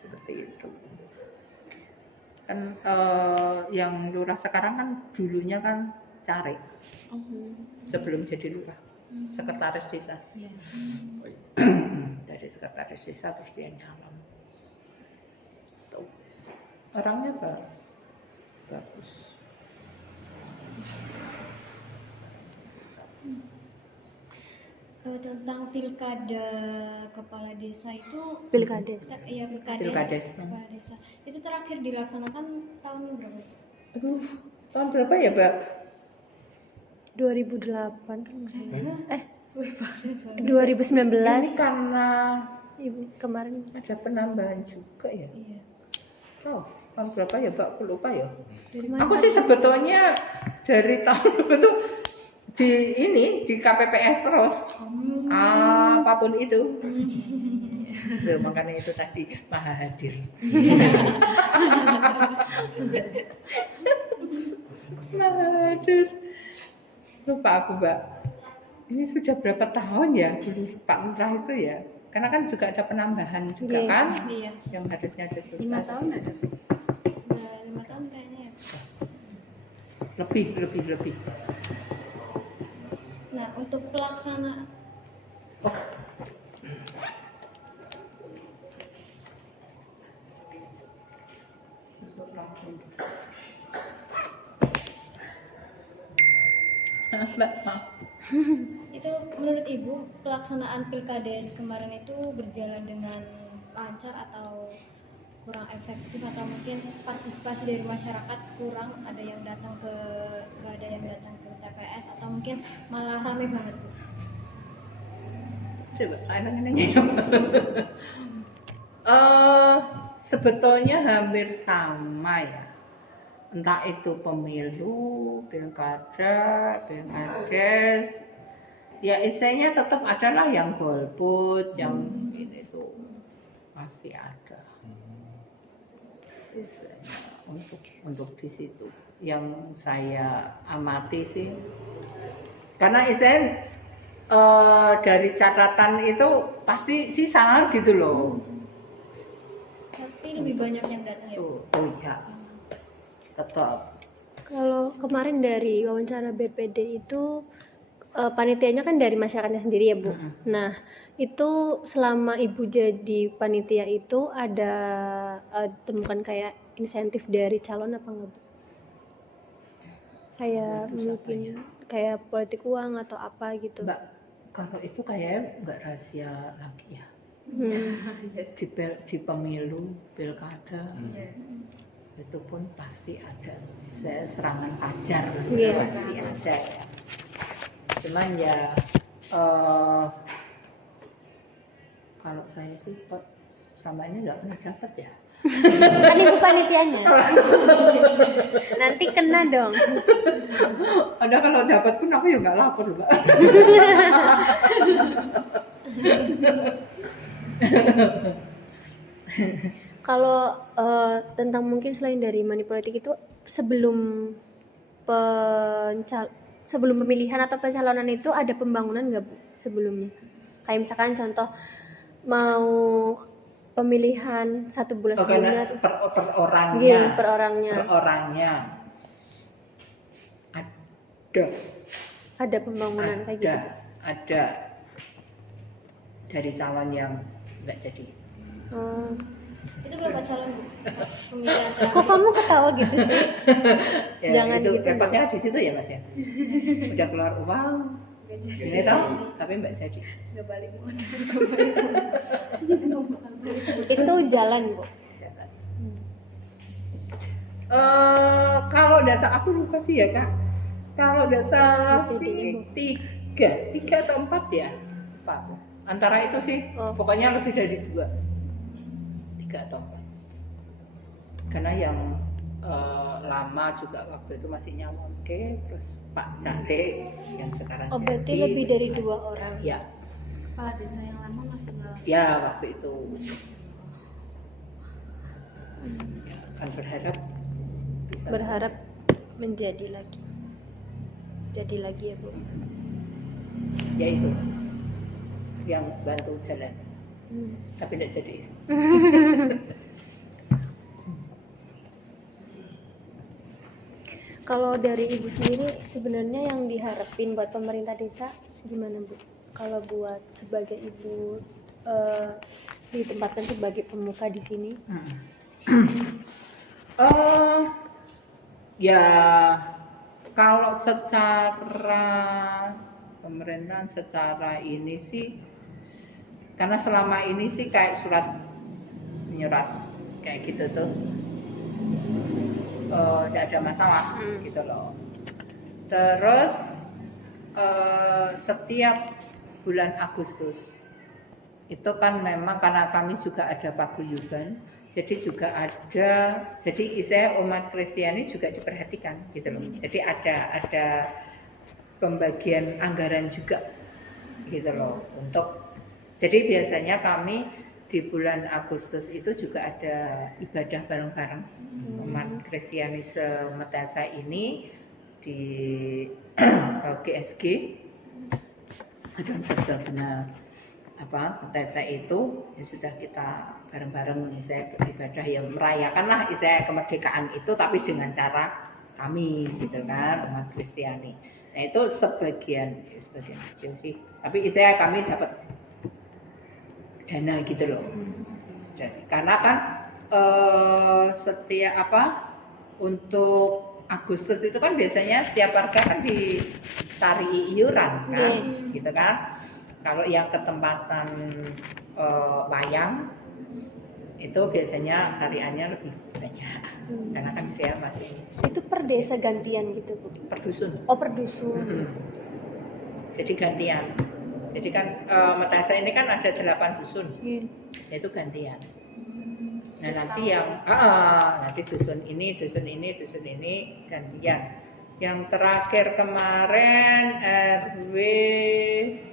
Seperti itu. Kan yang lurah sekarang kan dulunya kan caleg. Sebelum jadi lurah. Sekretaris desa. Dari sekretaris desa terus dia nyalon. Tuh. Orangnya bagus. Tentang pilkada kepala desa itu Pilkades. Iya, Pilkades. kepala desa itu terakhir dilaksanakan tahun berapa? Aduh, tahun berapa ya, Mbak? 2008 kan nggak salah. 2019. Ini karena Ibu kemarin ada penambahan juga ya. Iya. Oh, tahun berapa ya, Mbak? Aku lupa ya. Aku sih sebetulnya dari tahun itu di KPPS terus. Apapun itu. Loh, makanya itu tadi Maha Hadir. Maha Hadir. Lupa aku, Mbak. Ini sudah berapa tahun ya dulu Pak Lurah itu ya? Karena kan juga ada penambahan juga kan? Iya. Yang harusnya ada selesai. 5 tahun ada. Udah 5 tahun kayaknya ya. Lebih. Nah, untuk pelaksanaan Mbak, maaf. itu menurut Ibu pelaksanaan pilkades kemarin itu berjalan dengan lancar atau kurang efektif atau mungkin partisipasi dari masyarakat kurang, ada yang datang ke nggak ada yang datang ke TPS atau mungkin malah ramai banget Bu? Coba kadang-kadang sebetulnya hampir sama ya. Entah itu pemilu, pilkada, pilkades, ya istilahnya tetap adalah yang golput, yang ini tuh masih ada. Istilahnya untuk di situ yang saya amati sih, karena istilahnya dari catatan itu pasti sisa gitu loh. Tapi lebih banyak yang datang ya Bu? Oh iya, tetap. kalau kemarin dari wawancara BPD itu panitianya kan dari masyarakatnya sendiri ya Bu. Nah itu selama Ibu jadi panitia itu ada temukan kayak insentif dari calon apa enggak Bu? Kayak mungkin kayak politik uang atau apa gitu. Mbak, kalau itu kayaknya nggak rahasia lagi ya. Di pemilu, pilkada, itu pun pasti ada. Saya serangan pajar, pasti ada ya. Cuman ya kalau saya sih kok selama ini nggak pernah dapat ya. Kan Ibu panitianya. Nanti kena dong. Ada kalau dapat pun aku ya nggak lapor, Mbak. Kalau tentang mungkin selain dari money politik itu sebelum sebelum pemilihan atau pencalonan itu ada pembangunan nggak Bu sebelumnya? Kayak misalkan contoh mau pemilihan 1 bulan Oh, karena sebelumnya, per orangnya. Iya, per orangnya. Per orangnya. Ada pembangunan kayak gitu. Ada dari calon yang nggak jadi. Oh. Itu berapa calon Bu? Pemilihan terakhir. Kok kamu ketawa gitu sih? Ya, Jangan itu gitu, repotnya di situ ya Mas ya. Udah keluar uang, ini tahu, tapi nggak jadi. Nggak balik modal. Itu jalan Bu. Kalau nggak salah aku lupa sih ya Kak. Kalau nggak salah BPD-nya, sih tiga atau 4 ya, Pak. Antara itu sih, Oh. pokoknya lebih dari 2, 3 atau 4. Karena yang lama juga waktu itu masih Nyawangke, terus Pak Cade yang sekarang Oh, berarti jadi, lebih dari 2 orang. Ya, Kepala desa yang lama masih nggak. ya waktu itu. Ya, kan berharap bisa. Berharap menjadi lagi. Jadi lagi ya Bu. Ya itu yang bantu jalan, Hmm. tapi tidak jadi. Kalau dari Ibu sendiri sebenarnya yang diharapin buat pemerintah desa gimana Bu? Kalau buat sebagai Ibu ditempatkan sebagai pemuka di sini? Ya kalau secara pemerintahan secara ini sih, karena selama ini sih kayak surat menyurat kayak gitu tuh, tidak ada masalah gitu loh. Terus setiap bulan Agustus itu kan memang karena kami juga ada paguyuban, jadi juga ada, jadi saya umat Kristiani juga diperhatikan gitu loh. Jadi ada pembagian anggaran juga gitu loh untuk, jadi biasanya kami di bulan Agustus itu juga ada ibadah bareng-bareng umat Kristiani Semetasa ini di GSG dan sudah benar apa Metasa itu ya sudah kita bareng-bareng saya beribadah yang merayakanlah saya kemerdekaan itu tapi dengan cara kami gitu kan umat Kristiani. Nah itu sebagian kecil sih, tapi saya kami dapat dana gitu loh. Karena kan setiap apa untuk Agustus itu kan biasanya setiap warga kan ditarik iuran kan, gitu kan. Kalau yang ketempatan wayang itu biasanya tariannya lebih banyak, karena kan dia masih Itu per desa gantian gitu Bu? per dusun. Oh, per dusun. Jadi gantian. Jadi kan Metasa ini kan ada 8 dusun, Iya. itu gantian. Nah nanti yang nanti dusun ini gantian. Yang terakhir kemarin RW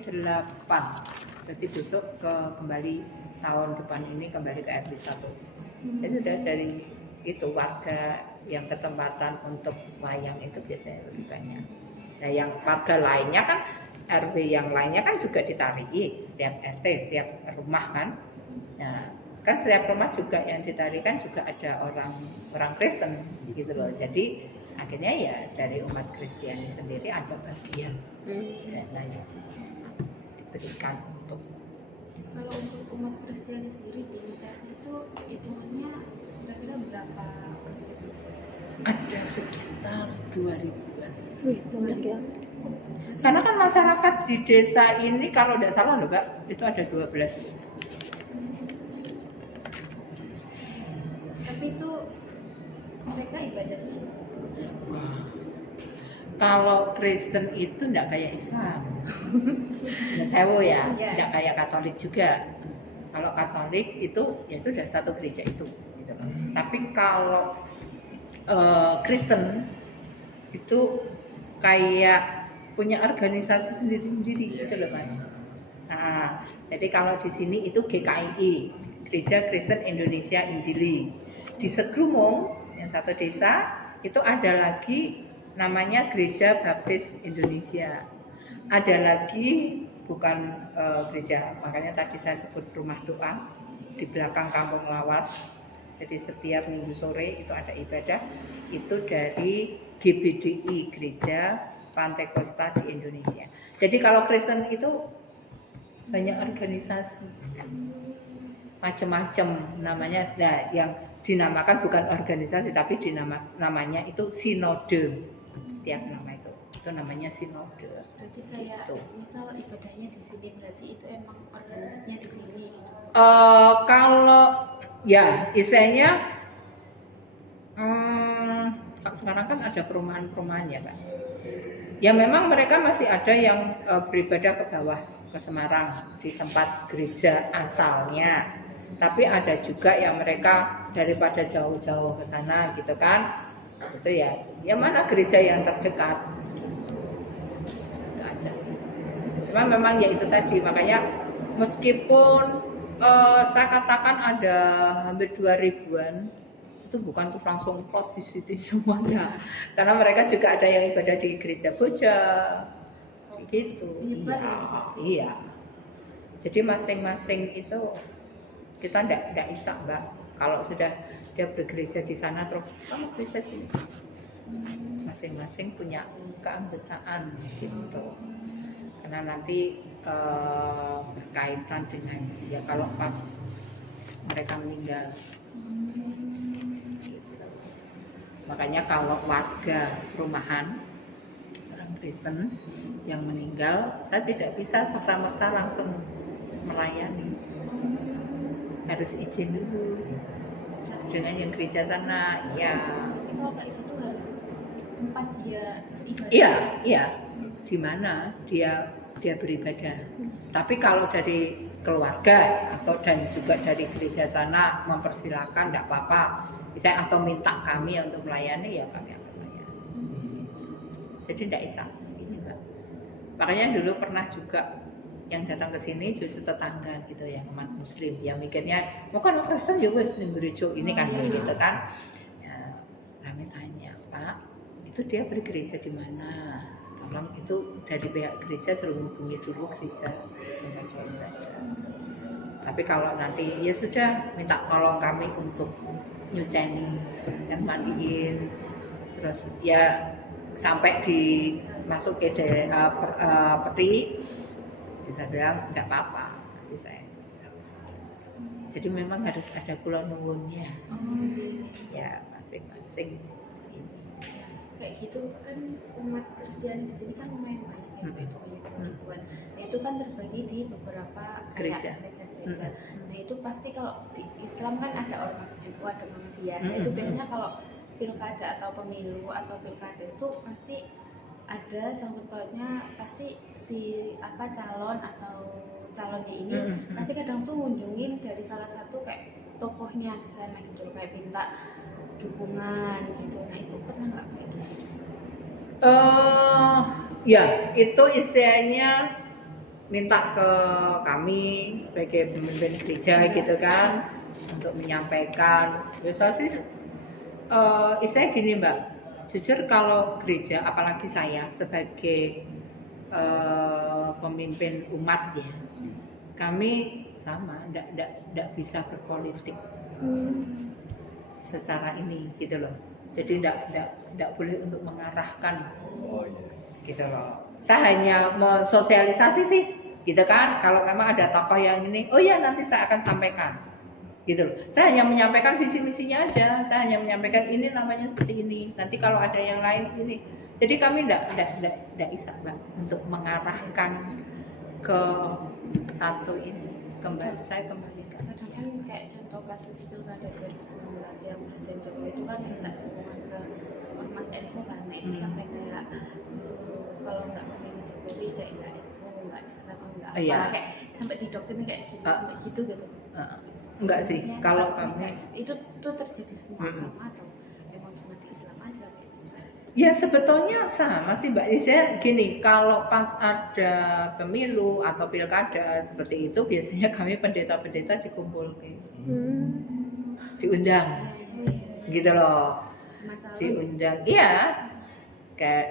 8, berarti besok kembali tahun depan ini kembali ke RW 1. Ya sudah dari itu warga yang ketempatan untuk wayang itu biasanya lebih banyak. Nah yang warga lainnya kan RW yang lainnya kan juga ditariki setiap RT, setiap rumah kan. Nah kan setiap rumah juga yang ditarikan juga ada orang Kristen gitu loh. Jadi akhirnya ya dari umat Kristiani sendiri ada bagian dana yang diberikan untuk. Kalau untuk umat Kristiani sendiri di Metasa itu hitungannya kira-kira berapa persen? Ada sekitar 2000-an. Wih, banyak ya. Karena kan masyarakat di desa ini kalau tidak salah loh Mbak, itu ada 12. Tapi itu mereka ibadahnya Kalau Kristen itu tidak kayak Islam, sewu ya, Iya. tidak kayak Katolik juga. Kalau Katolik itu ya sudah satu gereja itu. Gitu. Tapi kalau Kristen itu kayak punya organisasi sendiri-sendiri gitu loh Mas. Nah, jadi kalau di sini itu GKII, Gereja Kristen Indonesia Injili. Di Segrumung yang satu desa itu ada lagi namanya Gereja Baptis Indonesia. Ada lagi bukan gereja, makanya tadi saya sebut rumah doa di belakang Kampung Lawas. Jadi setiap minggu sore itu ada ibadah, itu dari GBDI, Gereja Pantai Kosta di Indonesia. Jadi kalau Kristen itu banyak organisasi, macam-macam namanya. Nah, yang dinamakan bukan organisasi tapi namanya itu sinode. Setiap nama itu namanya sinode. Berarti kayak Gitu. misal ibadahnya di sini berarti itu emang organisasinya di sini gitu. Kalau ya istilahnya sekarang kan ada perumahan-perumahan ya Pak. Ya memang mereka masih ada yang beribadah ke bawah ke Semarang di tempat gereja asalnya. Tapi ada juga yang mereka daripada jauh-jauh ke sana gitu kan. Itu ya. Yang mana gereja yang terdekat? Itu aja sih. Cuma memang ya itu tadi, makanya meskipun saya katakan ada hampir 2000-an, itu bukan terus langsung plot di situ semuanya, karena mereka juga ada yang ibadah di gereja Boja, gitu. Iya. Jadi masing-masing itu kita ndak isak Mbak. Kalau sudah dia bergereja di sana terus kamu gereja sini. Masing-masing punya keanggotaan gitu. Karena nanti berkaitan dengan ya kalau pas mereka meninggal. Makanya kalau warga perumahan orang Kristen yang meninggal, saya tidak bisa serta-merta langsung melayani. Harus izin dulu dengan yang gereja sana. Ya. Jadi kalau kayak gitu harus tempat dia ibadah. Iya. Di mana dia beribadah. Tapi kalau dari keluarga dan juga dari gereja sana mempersilahkan, tidak apa-apa. Misalnya atau minta kami untuk melayani, ya kami akan melayani. Jadi tidak isah ini Mbak. Makanya dulu pernah juga yang datang ke sini justru tetangga gitu ya, umat Muslim yang mikirnya mau kan Kristen ya wes ning gereja ini kan gitu kan. Ya, kami tanya Pak, itu dia bergereja di mana? Tolong itu dari pihak gereja suruh hubungi dulu gereja tempat ibadah. Tapi kalau nanti ya sudah minta tolong kami untuk nyuceni dan mandiin, terus ya sampai masuk ke peti, bisa bilang tidak apa-apa nanti saya. Jadi memang harus ada kula nuwunnya. Ya masing-masing ini. Kayak gitu kan umat Kristiani di sini kan lumayan banyak ya itu ribuan. Nah itu kan terbagi di beberapa Gereja. gereja. Nah itu pasti kalau di Islam kan ada ormas NU, ada Muhammadiyah. Nah itu biasanya kalau pilkada atau pemilu atau pilkada itu pasti ada sangkut pautnya, pasti si calon atau calonnya ini pasti kadang tuh ngunjungin dari salah satu kayak tokohnya di sana gitu, kayak minta dukungan gitu. Nah itu pernah nggak kayak gitu? Ya itu istilahnya minta ke kami sebagai pemimpin gereja gitu kan untuk menyampaikan. Biasa sih istilahnya gini Mbak, jujur kalau gereja apalagi saya sebagai pemimpin umat ya, kami sama tidak bisa berpolitik secara ini gitu loh. Jadi tidak boleh untuk mengarahkan gitu loh. Saya hanya mensosialisasi sih gitu kan. Kalau memang ada tokoh yang ini, oh ya nanti saya akan sampaikan gitu loh. Saya hanya menyampaikan visi misinya aja. Saya hanya menyampaikan ini namanya seperti ini. Nanti kalau ada yang lain ini. Jadi kami tidak bisa Mbak untuk mengarahkan ke satu ini. Saya kembalikan. Kadang kan kayak contoh kasus pilkada 2019 yang Presiden Jokowi itu kan minta dukungan ke ormas NU kan, nah itu sampai kayak disuruh kalau nggak memilih Jokowi kayak nggak NU, nggak Islam, nggak apa, kayak sampai didoktrin kayak gitu, sampai gitu gitu. Enggak sih, Maksudnya, kalau kayak kami itu terjadi semua agama atau emang cuma di Islam aja gitu. ya sebetulnya sama sih Mbak Isya. Gini, kalau pas ada pemilu atau pilkada seperti itu biasanya kami pendeta-pendeta dikumpulkan, diundang gitu loh. sama calon. diundang. Iya, kayak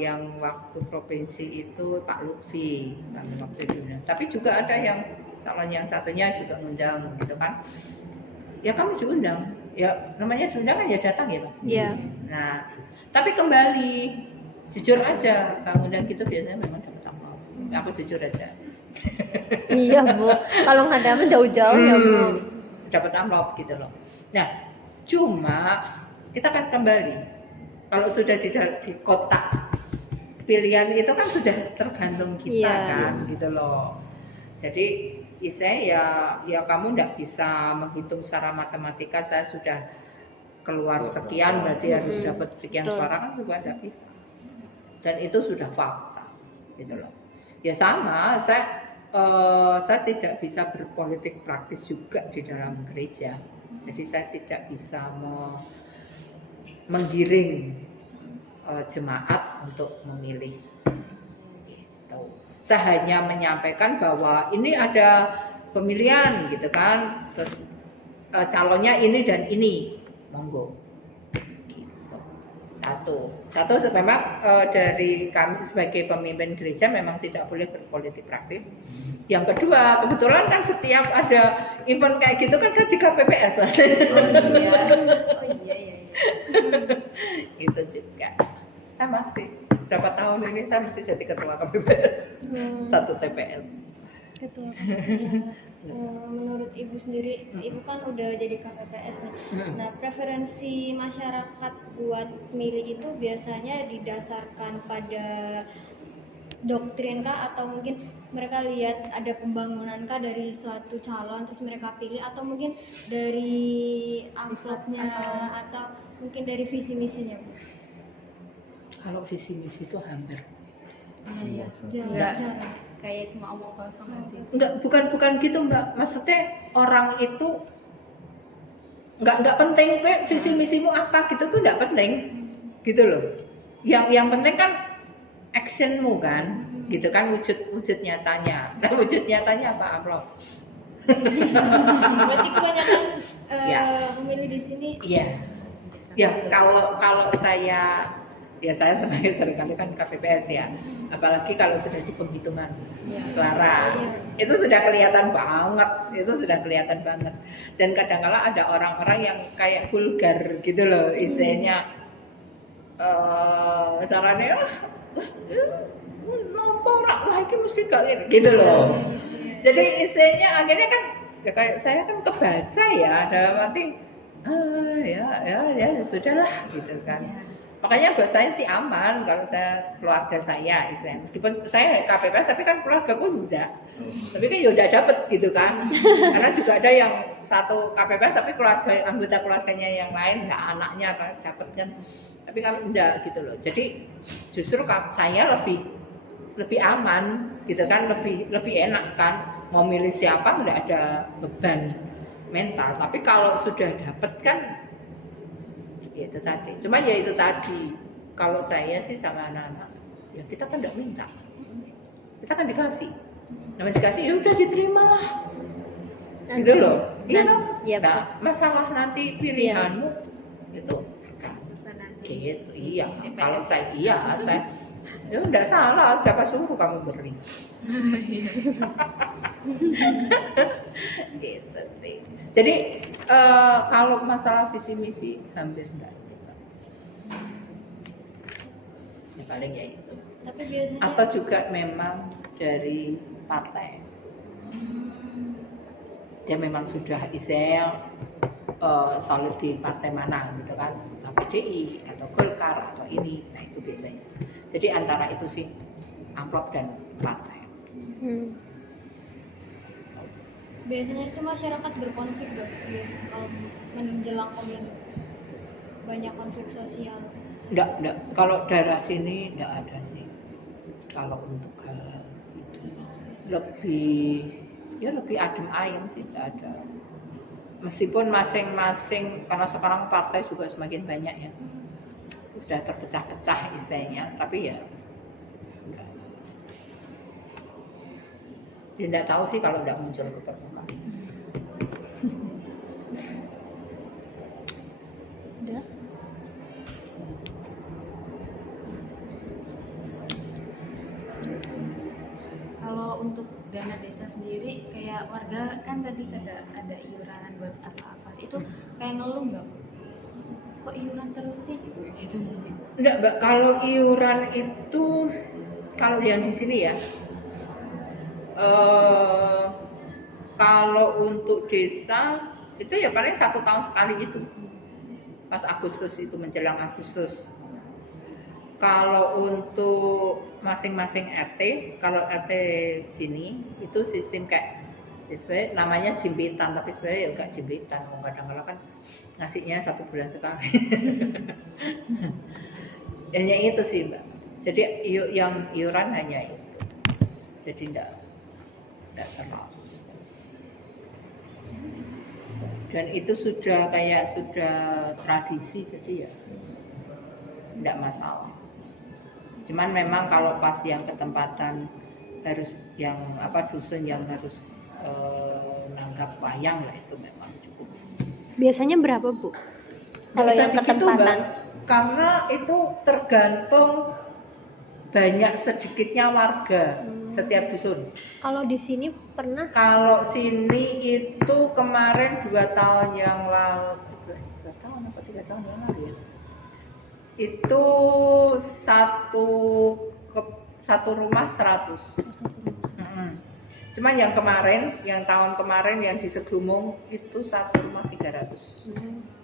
yang waktu provinsi itu Pak Lutfi kami waktu diundang. Tapi juga ada yang calon yang satunya juga undang gitu kan. Ya kami diundang. Ya namanya diundang kan ya datang ya Mas. Iya. Nah, tapi kembali jujur aja, kalau undang gitu biasanya memang dapat amplop. Aku jujur aja. Iya Bu, kalau nggak dapet jauh-jauh ya Bu. Dapat amplop gitu loh. Nah, cuma kita kan kembali kalau sudah di kotak pilihan itu kan sudah tergantung kita Iya. kan gitu loh. Jadi saya ya kamu nggak bisa menghitung secara matematika saya sudah keluar sekian berarti harus dapat sekian Betul. suara kan juga nggak bisa. Dan itu sudah fakta gitu loh. Ya sama, saya tidak bisa berpolitik praktis juga di dalam gereja. Jadi saya tidak bisa menggiring jemaat untuk memilih. Gitu. Saya hanya menyampaikan bahwa ini ada pemilihan gitu kan, terus calonnya ini dan ini, monggo. Gitu. Satu memang dari kami sebagai pemimpin gereja memang tidak boleh berpolitik praktis. Yang kedua, kebetulan kan setiap ada event kayak gitu kan saya di KPPS. Oh iya. Itu juga. Saya masih berapa tahun ini saya mesti jadi ketua KPPS. Satu TPS. Ketua menurut Ibu sendiri, Ibu kan udah jadi KPPS nih. Nah, preferensi masyarakat buat milih itu biasanya didasarkan pada doktrin kah, atau mungkin mereka lihat ada pembangunan kah dari suatu calon terus mereka pilih, atau mungkin dari amplopnya atau mungkin dari visi misinya, Bu? Kalau visi misi itu hampir. Iya. Enggak. Kayak cuma omong kosong nggak sih? Enggak, bukan gitu Mbak. Maksudnya orang itu enggak penting visi misimu apa gitu tuh enggak penting. Gitu loh. Yang penting kan actionmu kan, gitu kan, wujud nyatanya. Nah, wujud nyatanya apa amplop? Berarti kebanyakan Ya. pemilih di sini. Iya. Ya kalau saya sebagai seringkali kan KPPS ya, apalagi kalau sudah di penghitungan suara, itu sudah kelihatan banget. Dan kadang-kala ada orang-orang yang kayak vulgar gitu loh, istilahnya sarannya nopo rak wah iki mesti gak gitu loh. Jadi istilahnya akhirnya kan ya kayak saya kan kebaca ya dalam arti ya sudahlah gitu kan. Makanya buat saya sih aman kalau saya keluarga saya istilahnya. Meskipun saya KPPS tapi kan keluargaku enggak. Tapi kan ya udah dapet gitu kan. Karena juga ada yang satu KPPS tapi anggota keluarganya yang lain enggak, anaknya dapet kan. Tapi kan enggak gitu loh. Jadi justru saya lebih aman gitu kan, lebih enak kan. Mau milih siapa enggak ada beban mental. Tapi kalau sudah dapet kan ya itu tadi. Cuma ya itu tadi. Kalau saya sih sama anak-anak, ya kita kan enggak minta. Kita kan dikasih. Namanya dikasih ya udah diterima lah. Gitu loh. Iya dong. Iya, Nah, masalah nanti pilihanmu itu Keputusan nanti. gitu. Iya. Kalau saya ya enggak salah, siapa suruh kamu beri. Gitu sih. Jadi kalau masalah visi misi hampir enggak. Ya paling ya itu. Tapi biasanya Atau juga memang dari partai. Dia memang sudah solid di partai mana gitu kan, PDI atau Golkar atau ini, nah itu biasanya. Jadi antara itu sih amplop dan partai. biasanya itu masyarakat berkonflik gak biasanya kalau menjelang pemilu, banyak konflik sosial. Enggak. Kalau daerah sini enggak ada sih. Kalau untuk hal itu lebih adem ayem sih, enggak ada. Meskipun masing-masing, karena sekarang partai juga semakin banyak ya, sudah terpecah-pecah istilahnya, tapi ya enggak. Dia enggak tahu sih kalau enggak muncul ke permukaan. Udah. dana desa sendiri kayak warga kan tadi ada iuran buat apa-apa itu kayak ngeluh nggak Bu? Kok iuran terus sih gitu mungkin? Enggak, Mbak, kalau iuran itu kalau yang di sini ya, kalau untuk desa itu ya paling 1 tahun sekali itu, pas Agustus itu menjelang Agustus. Kalau untuk masing-masing RT, kalau RT sini itu sistem kayak ya sebenarnya namanya jimpitan, tapi sebenarnya ya enggak jimpitan, kadang-kadang kan ngasihnya 1 bulan sekali. Hanya itu sih Mbak. Jadi yang iuran hanya itu. Jadi enggak terlalu. Dan itu sudah tradisi, jadi ya enggak masalah. Cuman memang kalau pas yang ketempatan harus yang dusun yang harus nanggap wayang lah itu memang cukup. Biasanya berapa Bu? Kalau yang ketempatan? Karena itu tergantung banyak sedikitnya warga setiap dusun. Kalau di sini pernah? Kalau sini itu kemarin 2 tahun yang lalu, 2 tahun apa 3 tahun yang lalu ya. Itu satu rumah 100. Cuman yang tahun kemarin yang di Seglumung itu 1 rumah 300.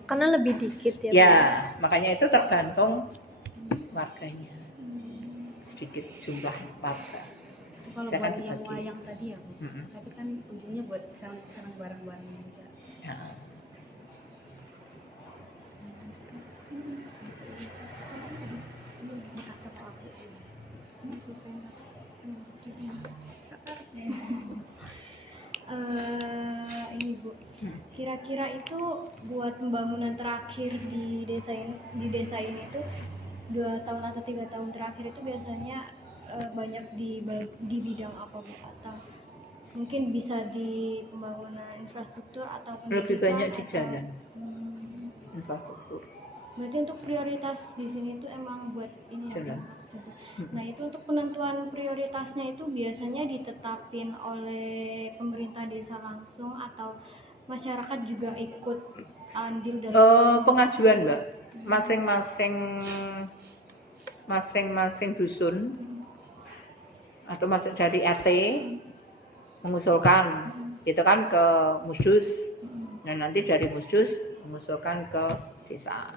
Karena lebih dikit ya. Ya, makanya itu tergantung warganya. Sedikit jumlah warga. Kalau Saya buat kan yang bagi. wayang tadi ya Bu, tapi kan ujungnya buat senang bareng-bareng juga. Ya. Ini Bu, kira-kira itu buat pembangunan terakhir di desa ini itu 2 tahun atau 3 tahun terakhir itu biasanya banyak di bidang apa Bu? Atau mungkin bisa di pembangunan infrastruktur atau Lebih pendidikan banyak di atau- jalan infrastruktur. Berarti untuk prioritas di sini itu emang buat ini ya, Jalan. infrastruktur. Nah itu untuk penentuan prioritasnya itu biasanya ditetapin oleh pemerintah desa langsung atau masyarakat juga ikut andil dalam Pengajuan Mbak, masing-masing dusun atau dari RT mengusulkan itu kan ke Musdus, dan nanti dari Musdus mengusulkan ke desa,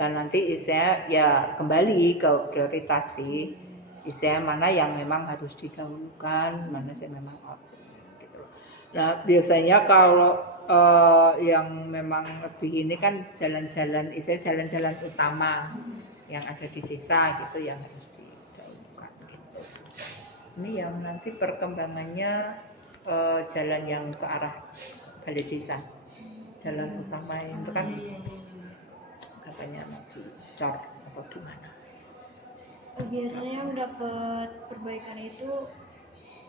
dan nanti isinya ya kembali ke prioritas sih, isinya mana yang memang harus didahulukan, mana sih memang urgent gitu. Nah biasanya kalau yang memang lebih ini kan jalan-jalan utama yang ada di desa gitu yang harus didahulukan gitu. Ini yang nanti perkembangannya jalan yang ke arah balai desa, jalan utama itu kan katanya mau dicor apa gimana. biasanya yang dapat perbaikan itu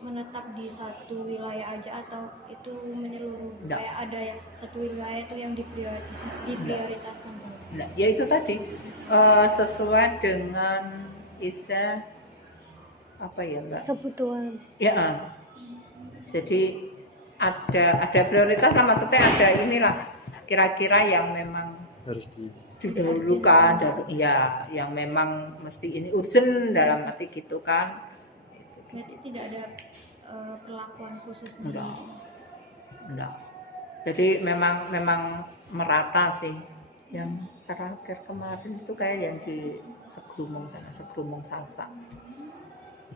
menetap di satu wilayah aja atau itu menyeluruh? Enggak. Kayak ada yang satu wilayah itu yang diprioritaskan. Nah, ya itu tadi sesuai dengan apa ya Mbak? Kebutuhan. Ya, jadi ada prioritas lah, maksudnya ada inilah kira-kira yang memang Harus didahulukan, ya yang memang mesti ini urgent dalam arti gitu kan. Berarti tidak ada perlakuan khusus Enggak. Jadi memang merata sih. Yang terakhir kemarin itu kayak yang di Seglumung sana, Seglumung Sasak.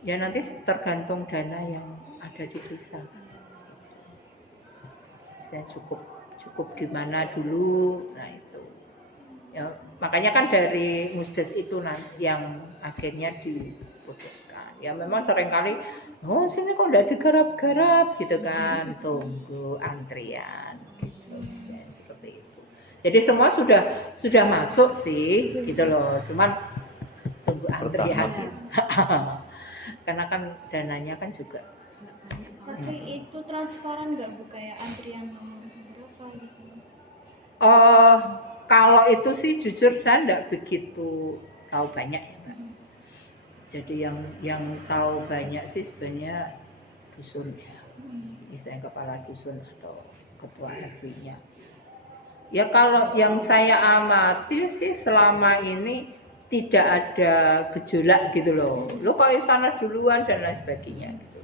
Ya nanti tergantung dana yang ada di desa. Saya cukup di mana dulu, nah itu. Ya, makanya kan dari Musdes itu yang akhirnya diputuskan. Ya memang seringkali, oh sini kok enggak digarap-garap gitu kan, tunggu antrian gitu, seperti itu. Jadi semua sudah masuk sih gitu loh, cuman tunggu antrian. Karena kan dananya kan juga. Tapi itu transparan nggak Bu, kayak antrian nomor berapa gitu? Kalau itu sih jujur saya enggak begitu tahu banyak ya Mbak. Jadi yang tahu banyak sih sebenarnya dusun ya, misalnya kepala dusun atau ketua RT-nya. Ya kalau yang saya amati sih selama ini tidak ada gejolak gitu loh. Lo kok di sana duluan dan lain sebagainya gitu.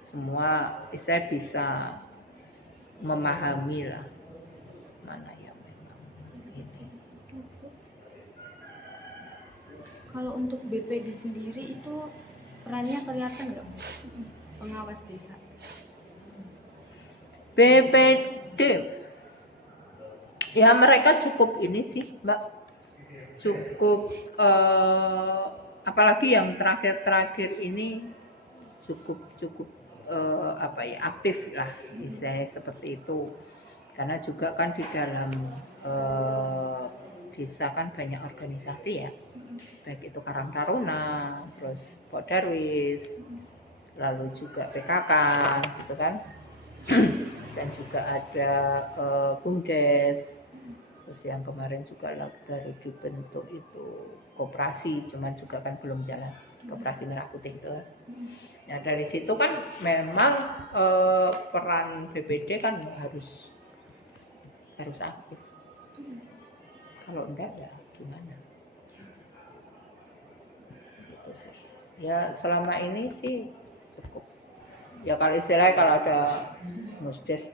Semua saya bisa memahami lah mana yang memang. Kalau untuk BPD sendiri itu perannya kelihatan nggak, Bu? Pengawas desa. BPD ya mereka cukup ini sih Mbak, cukup apalagi yang terakhir ini cukup aktif lah misalnya seperti itu, karena juga kan di dalam desa kan banyak organisasi ya, baik itu Karang Taruna, terus Podarwis, lalu juga PKK gitu kan, dan juga ada BUMDes, terus yang kemarin juga baru dibentuk itu koperasi, cuman juga kan belum jalan, koperasi Merah Putih itu. Nah dari situ kan memang peran BPD kan harus aktif, kalau enggak ya gimana gitu sih. Ya selama ini sih cukup. Ya kalau istilahnya kalau ada musdes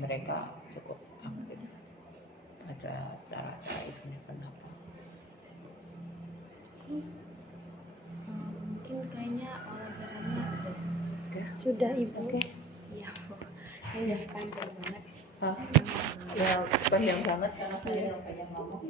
mereka cukup aktif, ada cara event apa. Mungkin kayaknya wawancaranya udah. Sudah Ibu. Oke. Iya, kayaknya udah panjang banget. Ya panjang banget karena saya banyak ngomong.